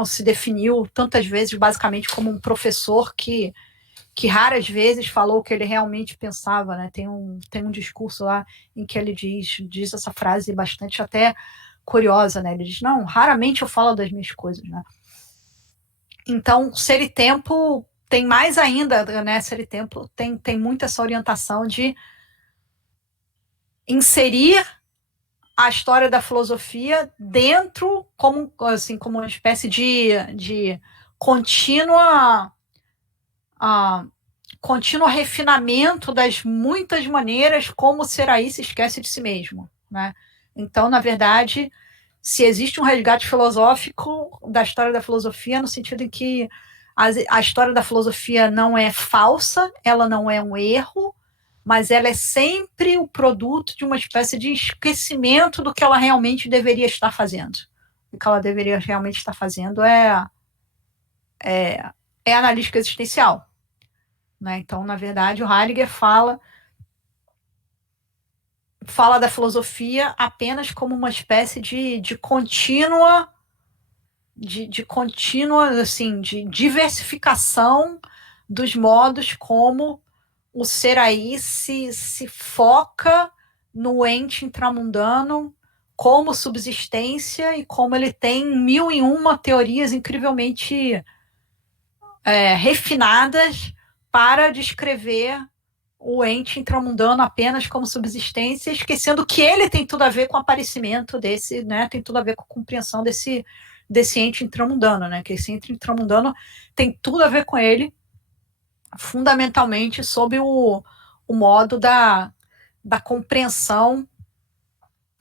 se definiu tantas vezes basicamente como um professor que raras vezes falou o que ele realmente pensava, né? Tem um discurso lá em que ele diz essa frase bastante até curiosa, né? Ele diz, não, raramente eu falo das minhas coisas, né? Então, Ser e Tempo tem mais ainda, né? Ser e Tempo tem muito essa orientação de inserir a história da filosofia dentro como uma espécie de contínua contínuo refinamento das muitas maneiras como o Seraí se esquece de si mesmo, né? Então, na verdade, se existe um resgate filosófico da história da filosofia, no sentido em que a história da filosofia não é falsa, ela não é um erro, mas ela é sempre o produto de uma espécie de esquecimento do que ela realmente deveria estar fazendo. O que ela deveria realmente estar fazendo é analítica existencial. Né? Então, na verdade, o Heidegger fala da filosofia apenas como uma espécie de contínua, assim, de diversificação dos modos como o ser aí se foca no ente intramundano como subsistência e como ele tem 1001 teorias incrivelmente refinadas para descrever o ente intramundano apenas como subsistência, esquecendo que ele tem tudo a ver com o aparecimento desse, né, tem tudo a ver com a compreensão desse ente intramundano, né, que esse ente intramundano tem tudo a ver com ele, fundamentalmente sob o modo da compreensão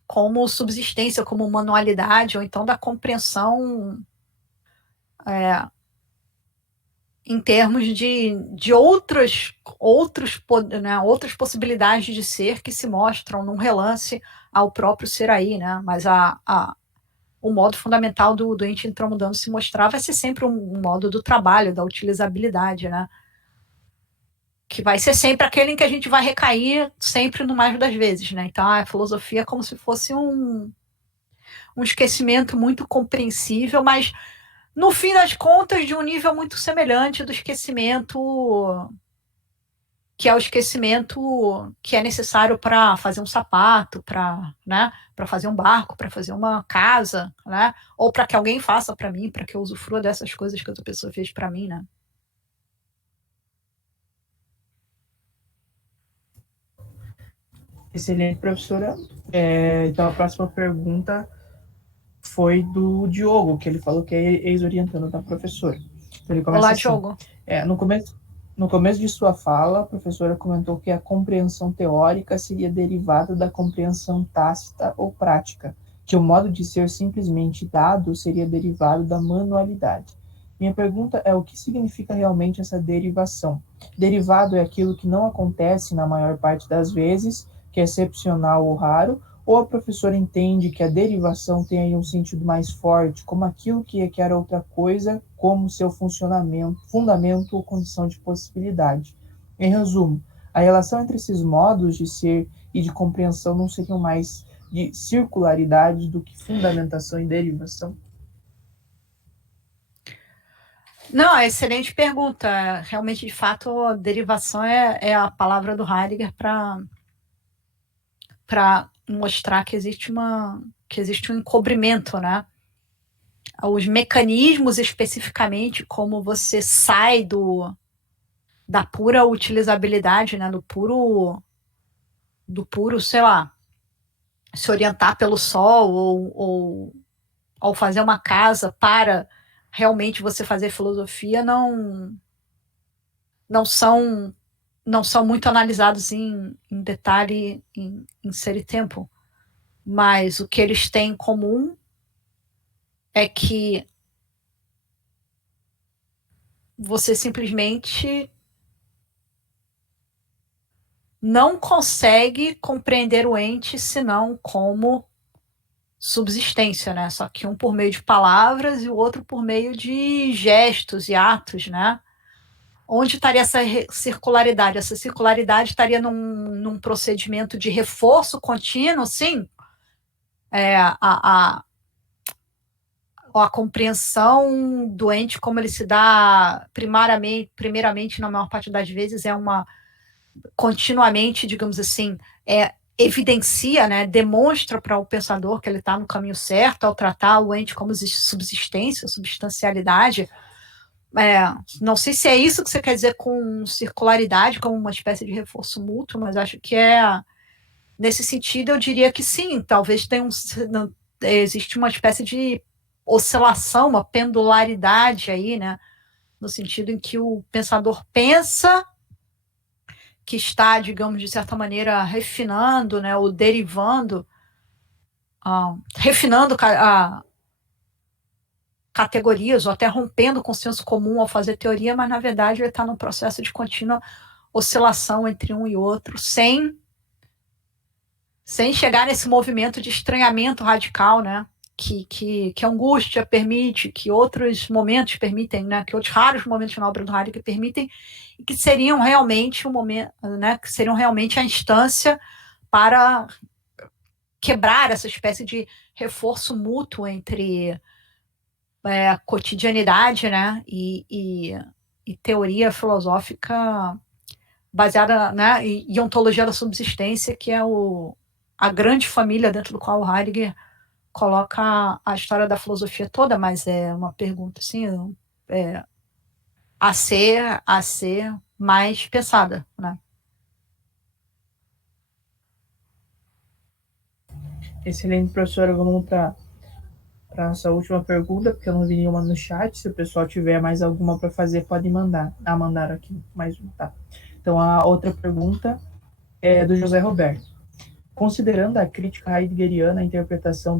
como subsistência, como manualidade, ou então da compreensão em termos de outras possibilidades de ser que se mostram num relance ao próprio ser aí, né? Mas o modo fundamental do ente intramundano se mostrar vai ser sempre um modo do trabalho, da utilizabilidade, né? Que vai ser sempre aquele em que a gente vai recair sempre no mais das vezes, né? Então a filosofia é como se fosse um esquecimento muito compreensível, mas no fim das contas, de um nível muito semelhante do esquecimento, que é o esquecimento que é necessário para fazer um sapato, para fazer um barco, para fazer uma casa, né? Ou para que alguém faça para mim, para que eu usufrua dessas coisas que outra pessoa fez para mim, né? Excelente, professora. Então, a próxima pergunta foi do Diogo, que ele falou que é ex-orientando da professora. Então, ele começa Olá, assim, Diogo. No começo de sua fala, a professora comentou que a compreensão teórica seria derivada da compreensão tácita ou prática, que o modo de ser simplesmente dado seria derivado da manualidade. Minha pergunta é o que significa realmente essa derivação? Derivado é aquilo que não acontece na maior parte das vezes, que é excepcional ou raro, ou a professora entende que a derivação tem aí um sentido mais forte, como aquilo que requer outra coisa, como seu funcionamento, fundamento ou condição de possibilidade. Em resumo, a relação entre esses modos de ser e de compreensão não seriam mais de circularidade do que fundamentação e derivação? Não, excelente pergunta. Realmente, de fato, a derivação é a palavra do Heidegger para mostrar que existe um encobrimento, né? Os mecanismos especificamente, como você sai da pura utilizabilidade, né? Do puro, sei lá, se orientar pelo sol ou fazer uma casa para realmente você fazer filosofia, não são muito analisados em detalhe em ser e tempo. Mas o que eles têm em comum é que você simplesmente não consegue compreender o ente senão como subsistência, né? Só que um por meio de palavras e o outro por meio de gestos e atos, né? Onde estaria essa circularidade? Essa circularidade estaria num procedimento de reforço contínuo, sim. A compreensão do ente, como ele se dá primeiramente, na maior parte das vezes, é uma continuamente, digamos assim, evidencia, né, demonstra para o pensador que ele está no caminho certo ao tratar o ente como subsistência, substancialidade. Não sei se é isso que você quer dizer com circularidade, como uma espécie de reforço mútuo, mas acho que nesse sentido, eu diria que sim, talvez existe uma espécie de oscilação, uma pendularidade aí, né, no sentido em que o pensador pensa que está, digamos, de certa maneira, refinando, né, ou derivando, refinando categorias, ou até rompendo com o senso comum ao fazer teoria, mas, na verdade, ele está num processo de contínua oscilação entre um e outro, sem chegar nesse movimento de estranhamento radical, né? Que a angústia permite, que outros momentos permitem, né? Que outros raros momentos na obra do Heidegger permitem, e que seriam realmente o momento, né? Que seriam realmente a instância para quebrar essa espécie de reforço mútuo entre cotidianidade, né? E teoria filosófica baseada, né? E ontologia da subsistência, que é a grande família dentro do qual o Heidegger coloca a história da filosofia toda, mas é uma pergunta assim, a ser mais pensada, né? Excelente, professora. Vamos para a nossa última pergunta, porque eu não vi nenhuma no chat. Se o pessoal tiver mais alguma para fazer, pode mandar. Mandaram aqui mais um, tá. Então, a outra pergunta é do José Roberto. Considerando a crítica heideggeriana à interpretação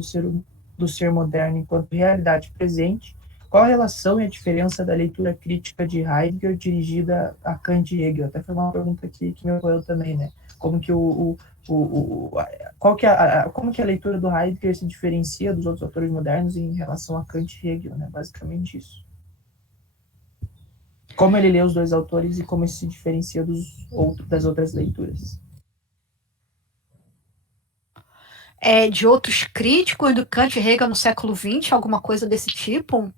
do ser moderno enquanto realidade presente, qual a relação e a diferença da leitura crítica de Heidegger dirigida a Kant e Hegel? Até foi uma pergunta que me ocorreu também, né? Como que como que a leitura do Heidegger se diferencia dos outros autores modernos em relação a Kant e Hegel, né? Basicamente isso. Como ele lê os dois autores e como isso se diferencia das outras leituras. De outros críticos do Kant e Hegel no século XX, alguma coisa desse tipo?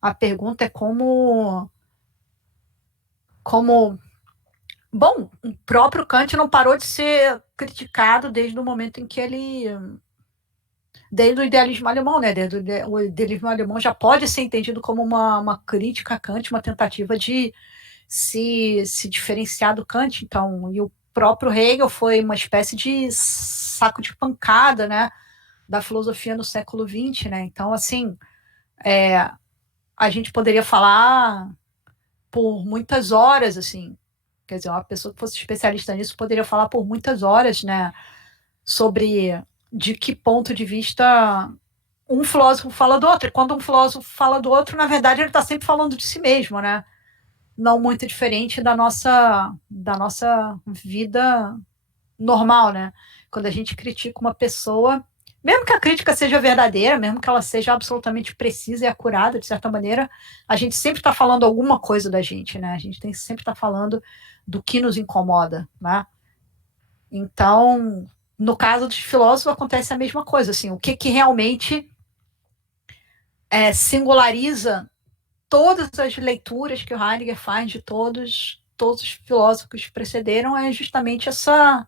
A pergunta é como bom, o próprio Kant não parou de ser criticado desde o momento em que desde o idealismo alemão, né? O idealismo alemão já pode ser entendido como uma crítica a Kant, uma tentativa de se diferenciar do Kant. Então, e o próprio Hegel foi uma espécie de saco de pancada, né? Da filosofia no século XX, né? Então, assim, a gente poderia falar por muitas horas, assim, quer dizer, uma pessoa que fosse especialista nisso poderia falar por muitas horas, né, sobre de que ponto de vista um filósofo fala do outro. E quando um filósofo fala do outro, na verdade, ele está sempre falando de si mesmo, né? Não muito diferente da nossa vida normal, né? Quando a gente critica uma pessoa, mesmo que a crítica seja verdadeira, mesmo que ela seja absolutamente precisa e acurada, de certa maneira, a gente sempre está falando alguma coisa da gente, né? A gente tem sempre está falando do que nos incomoda, né? Então, no caso dos filósofos, acontece a mesma coisa, assim, o que realmente singulariza todas as leituras que o Heidegger faz de todos os filósofos que precederam é justamente essa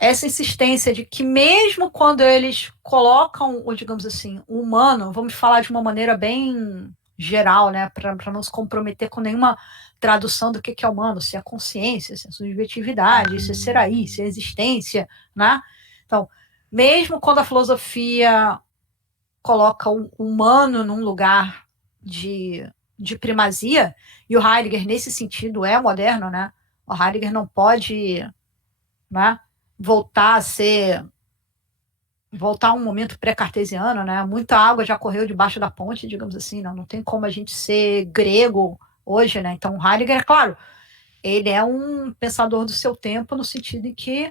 insistência de que mesmo quando eles colocam, ou digamos assim, o humano, vamos falar de uma maneira bem geral, né, para não se comprometer com nenhuma tradução do que é humano, se é consciência, se é subjetividade, se é ser aí, se é existência, né? Então, mesmo quando a filosofia coloca o humano num lugar de primazia, e o Heidegger, nesse sentido, é moderno, né? O Heidegger não pode, né, voltar a um momento pré-cartesiano, né? Muita água já correu debaixo da ponte, digamos assim, não tem como a gente ser grego hoje, né? Então, Heidegger, é claro, ele é um pensador do seu tempo no sentido em que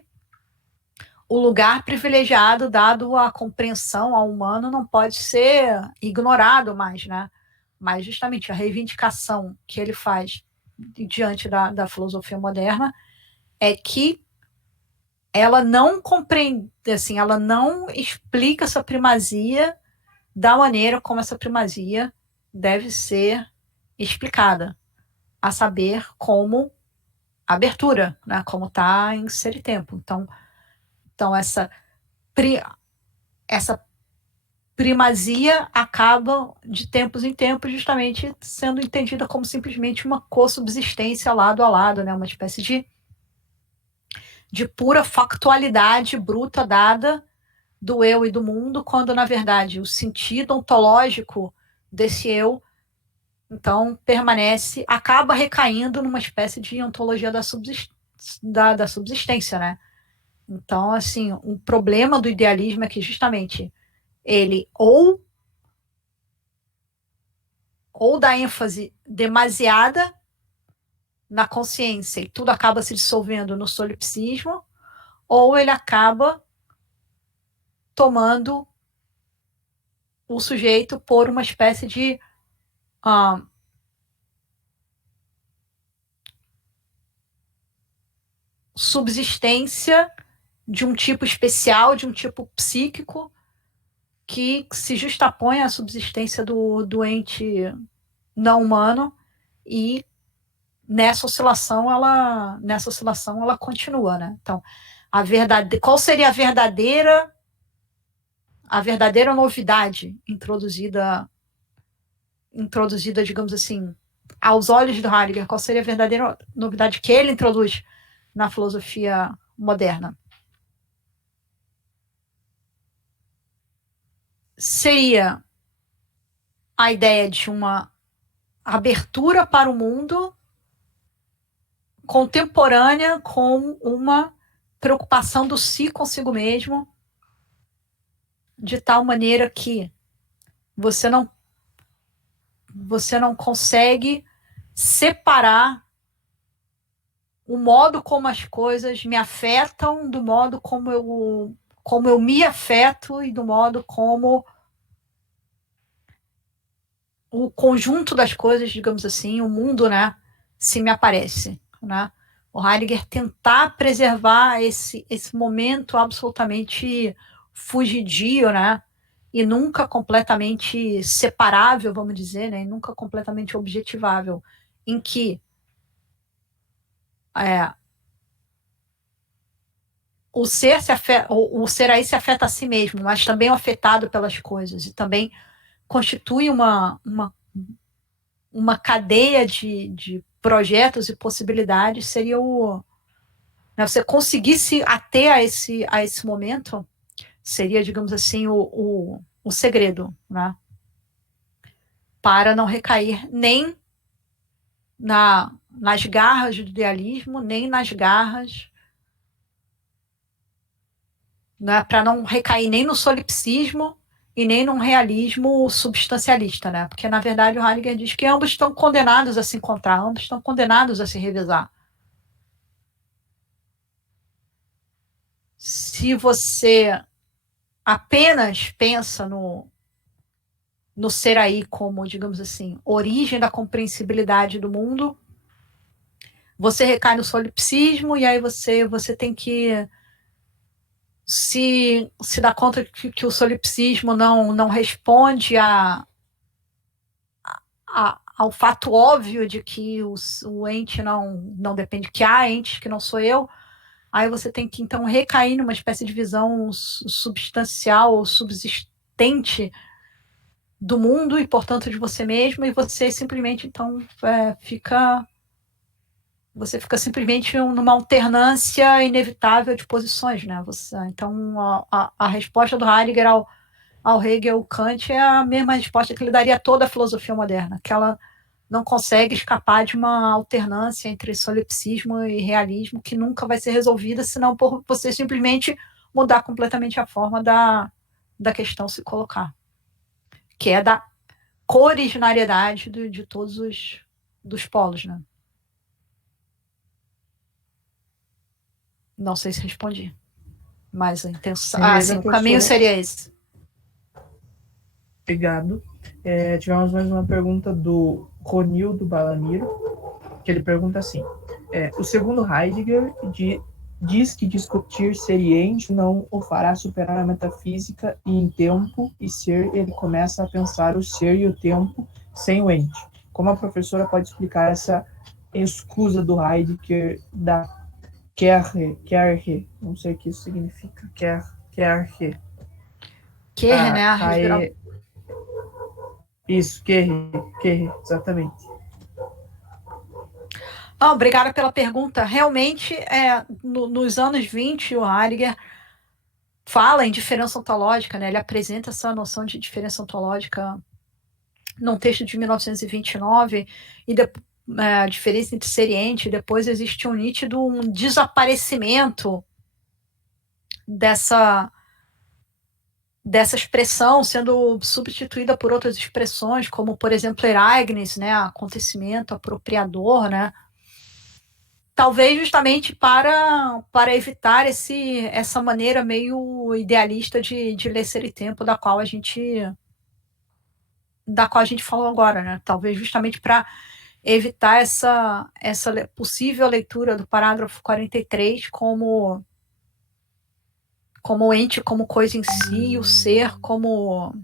o lugar privilegiado dado à compreensão ao humano não pode ser ignorado mais, né? Mas justamente a reivindicação que ele faz diante da filosofia moderna é que ela não compreende, assim, ela não explica essa primazia da maneira como essa primazia deve ser explicada, a saber, como abertura, né? Como está em Ser e Tempo. Então essa primazia acaba, de tempos em tempos, justamente sendo entendida como simplesmente uma co-subsistência lado a lado, né? Uma espécie de pura factualidade bruta dada do eu e do mundo, quando, na verdade, o sentido ontológico desse eu, então, acaba recaindo numa espécie de ontologia da subsistência, né? Então, assim, um problema do idealismo é que, justamente, ele ou dá ênfase demasiada na consciência e tudo acaba se dissolvendo no solipsismo, ou ele acaba tomando o sujeito por uma espécie de subsistência de um tipo especial, de um tipo psíquico, que se justapõe à subsistência do ente não humano, e nessa oscilação ela continua, né? Então, qual seria a verdadeira novidade introduzida, digamos assim, aos olhos do Heidegger? Qual seria a verdadeira novidade que ele introduz na filosofia moderna? Seria a ideia de uma abertura para o mundo contemporânea com uma preocupação do si consigo mesmo, de tal maneira que você não consegue separar o modo como as coisas me afetam do modo como eu me afeto e do modo como o conjunto das coisas, digamos assim, o mundo, né, se me aparece, né? O Heidegger tentar preservar esse momento absolutamente fugidio, né? E nunca completamente separável, vamos dizer, né? E nunca completamente objetivável, em que o ser aí se afeta a si mesmo, mas também é afetado pelas coisas, e também constitui uma cadeia de projetos e possibilidades. Seria né, você conseguir se ater a esse momento, seria, digamos assim, o segredo, né? Para não recair nem nas garras do idealismo, nem nas garras, né, para não recair nem no solipsismo e nem num realismo substancialista, né? Porque, na verdade, o Heidegger diz que ambos estão condenados a se encontrar, ambos estão condenados a se revezar. Se você apenas pensa no ser aí como, digamos assim, origem da compreensibilidade do mundo, você recai no solipsismo, e aí você tem que se dar conta que o solipsismo não responde ao fato óbvio de que o ente não depende, que há entes que não sou eu. Aí você tem que, então, recair numa espécie de visão substancial ou subsistente do mundo e, portanto, de você mesmo, e você simplesmente, então, você fica simplesmente numa alternância inevitável de posições, né? Então, a resposta do Heidegger ao Hegel, Kant, é a mesma resposta que ele daria a toda a filosofia moderna, que ela não consegue escapar de uma alternância entre solipsismo e realismo que nunca vai ser resolvida, senão por você simplesmente mudar completamente a forma da questão se colocar, que é da cooriginariedade de todos dos polos, né? Não sei se respondi, mas a intenção... Beleza, sim, o caminho seria esse. Obrigado. Tivemos mais uma pergunta do Ronildo Balamiro, que ele pergunta assim: o segundo Heidegger diz que discutir ser e ente não o fará superar a metafísica, e em tempo e ser ele começa a pensar o ser e o tempo sem o ente. Como a professora pode explicar essa escusa do Heidegger da Kerre, não sei o que isso significa, Kerre. né? Isso, Kerre, exatamente. Obrigada pela pergunta. Realmente, nos anos 20, o Heidegger fala em diferença ontológica, né? Ele apresenta essa noção de diferença ontológica num texto de 1929, e a diferença entre ser e ente. Depois existe um nítido desaparecimento dessa expressão, sendo substituída por outras expressões, como, por exemplo, Ereignis, né, acontecimento apropriador, né, talvez justamente para evitar essa maneira meio idealista de ler Ser e Tempo, da qual a gente falou agora, né? Talvez justamente para evitar essa possível leitura do parágrafo 43 como o ente, como coisa em si, e o ser como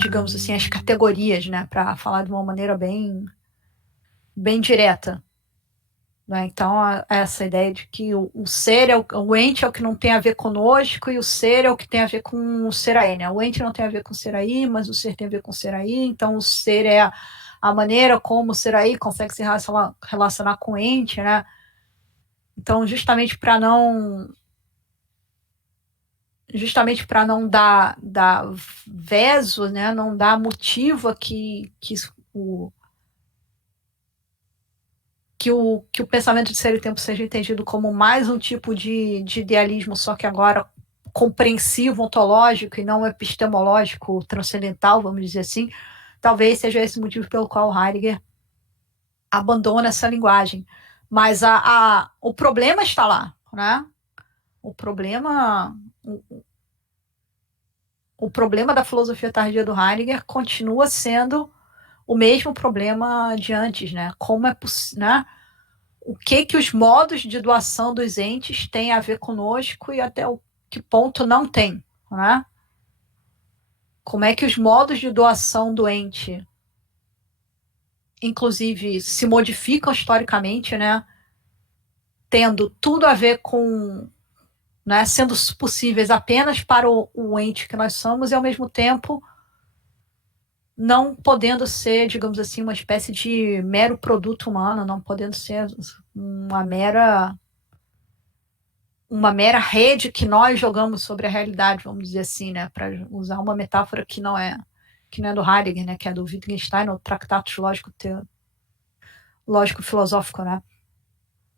digamos assim, as categorias, né? Para falar de uma maneira bem direta. Né? Então, essa ideia de que o ser, o ente é o que não tem a ver conosco, e o ser é o que tem a ver com o ser aí, né? O ente não tem a ver com o ser aí, mas o ser tem a ver com o ser aí, então o ser é a maneira como o ser aí consegue se relacionar com o ente, né? Então, justamente para não dar verso, né? Não dar motivo a que o pensamento de Ser e Tempo seja entendido como mais um tipo de idealismo, só que agora compreensivo, ontológico, e não epistemológico, transcendental, vamos dizer assim, talvez seja esse o motivo pelo qual Heidegger abandona essa linguagem. Mas o problema está lá, né? O problema da filosofia tardia do Heidegger continua sendo o mesmo problema de antes, né? Como é possível, né? O que os modos de doação dos entes têm a ver conosco e até que ponto não tem, né? Como é que os modos de doação do ente, inclusive, se modificam historicamente, né? Tendo tudo a ver com, né, sendo possíveis apenas para o ente que nós somos, e ao mesmo tempo não podendo ser, digamos assim, uma espécie de mero produto humano, não podendo ser uma mera rede que nós jogamos sobre a realidade, vamos dizer assim, né, para usar uma metáfora que não é do Heidegger, né, que é do Wittgenstein, o Tratatus Lógico-Filosófico, né.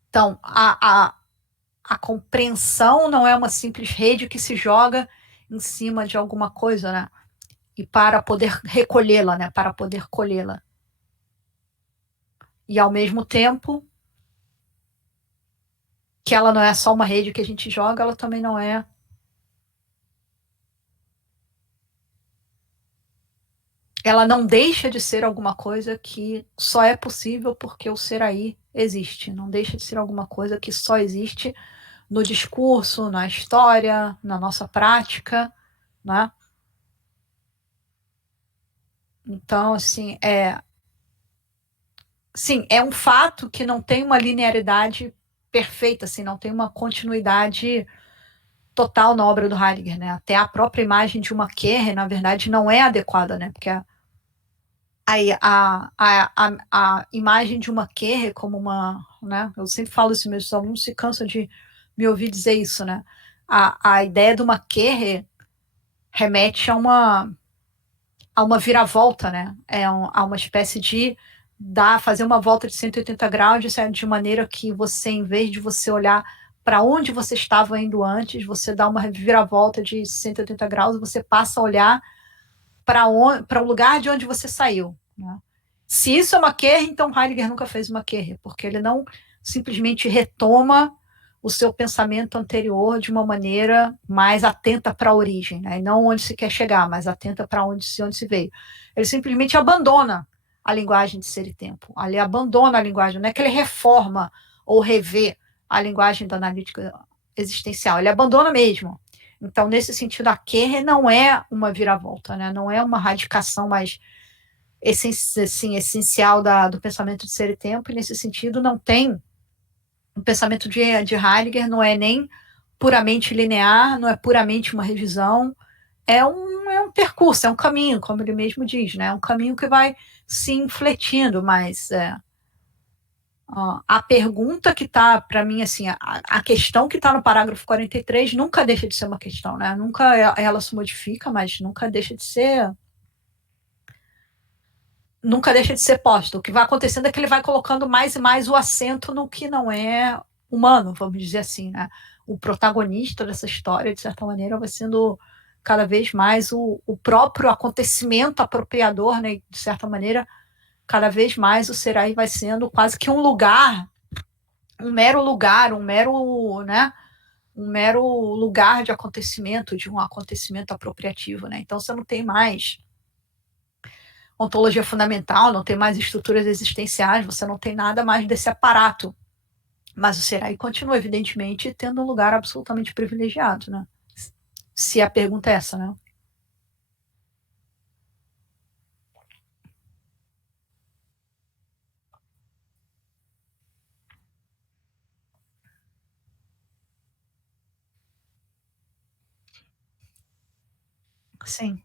Então, a compreensão não é uma simples rede que se joga em cima de alguma coisa, né, e para poder recolhê-la, né, para poder colhê-la. E, ao mesmo tempo, que ela não é só uma rede que a gente joga, ela também não é. Ela não deixa de ser alguma coisa que só é possível porque o ser aí existe. Não deixa de ser alguma coisa que só existe no discurso, na história, na nossa prática, né? Então, assim, sim, é um fato que não tem uma linearidade perfeita, assim, não tem uma continuidade total na obra do Heidegger, né? Até a própria imagem de uma Kehre, na verdade, não é adequada, né? Porque a imagem de uma Kehre como uma, né? Eu sempre falo isso, meus alunos se cansam de me ouvir dizer isso, né? A ideia de uma Kehre remete a uma viravolta, né? A uma espécie de fazer uma volta de 180 graus de maneira que você, em vez de você olhar para onde você estava indo antes, você dá uma viravolta de 180 graus e você passa a olhar para o lugar de onde você saiu. Né? Se isso é uma Kehre, então Heidegger nunca fez uma Kehre, porque ele não simplesmente retoma o seu pensamento anterior de uma maneira mais atenta para a origem, né? E não onde se quer chegar, mas atenta para onde se veio. Ele simplesmente abandona a linguagem de Ser e Tempo. Ele abandona a linguagem, não é que ele reforma ou revê a linguagem da analítica existencial, ele abandona mesmo. Então, nesse sentido, a Kehre não é uma viravolta, né? Não é uma radicação mais essencial do pensamento de Ser e Tempo, e nesse sentido não tem o pensamento de Heidegger não é nem puramente linear, não é puramente uma revisão, é um percurso, é um caminho, como ele mesmo diz, né? É um caminho que vai se infletindo, mas a pergunta que está, para mim, assim, a questão que está no parágrafo 43 nunca deixa de ser uma questão, né? Nunca ela se modifica, mas nunca deixa de ser posto. O que vai acontecendo é que ele vai colocando mais e mais o acento no que não é humano, vamos dizer assim, né? O protagonista dessa história, de certa maneira, vai sendo cada vez mais o próprio acontecimento apropriador, né? De certa maneira, cada vez mais o Serai vai sendo quase que um lugar um mero lugar, né, um mero lugar de acontecimento, de um acontecimento apropriativo, né? Então você não tem mais ontologia fundamental, não tem mais estruturas existenciais, você não tem nada mais desse aparato. Mas o ser aí continua, evidentemente, tendo um lugar absolutamente privilegiado, né? Se a pergunta é essa, né? Sim.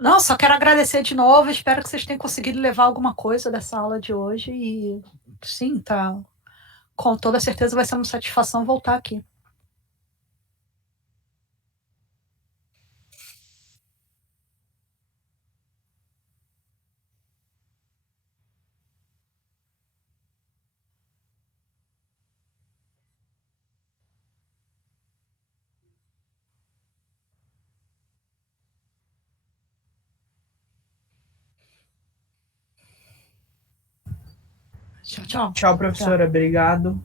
Não, só quero agradecer de novo. Espero que vocês tenham conseguido levar alguma coisa dessa aula de hoje. E sim, tá. Com toda certeza vai ser uma satisfação voltar aqui. Tchau, tchau. Tchau, professora. Obrigado.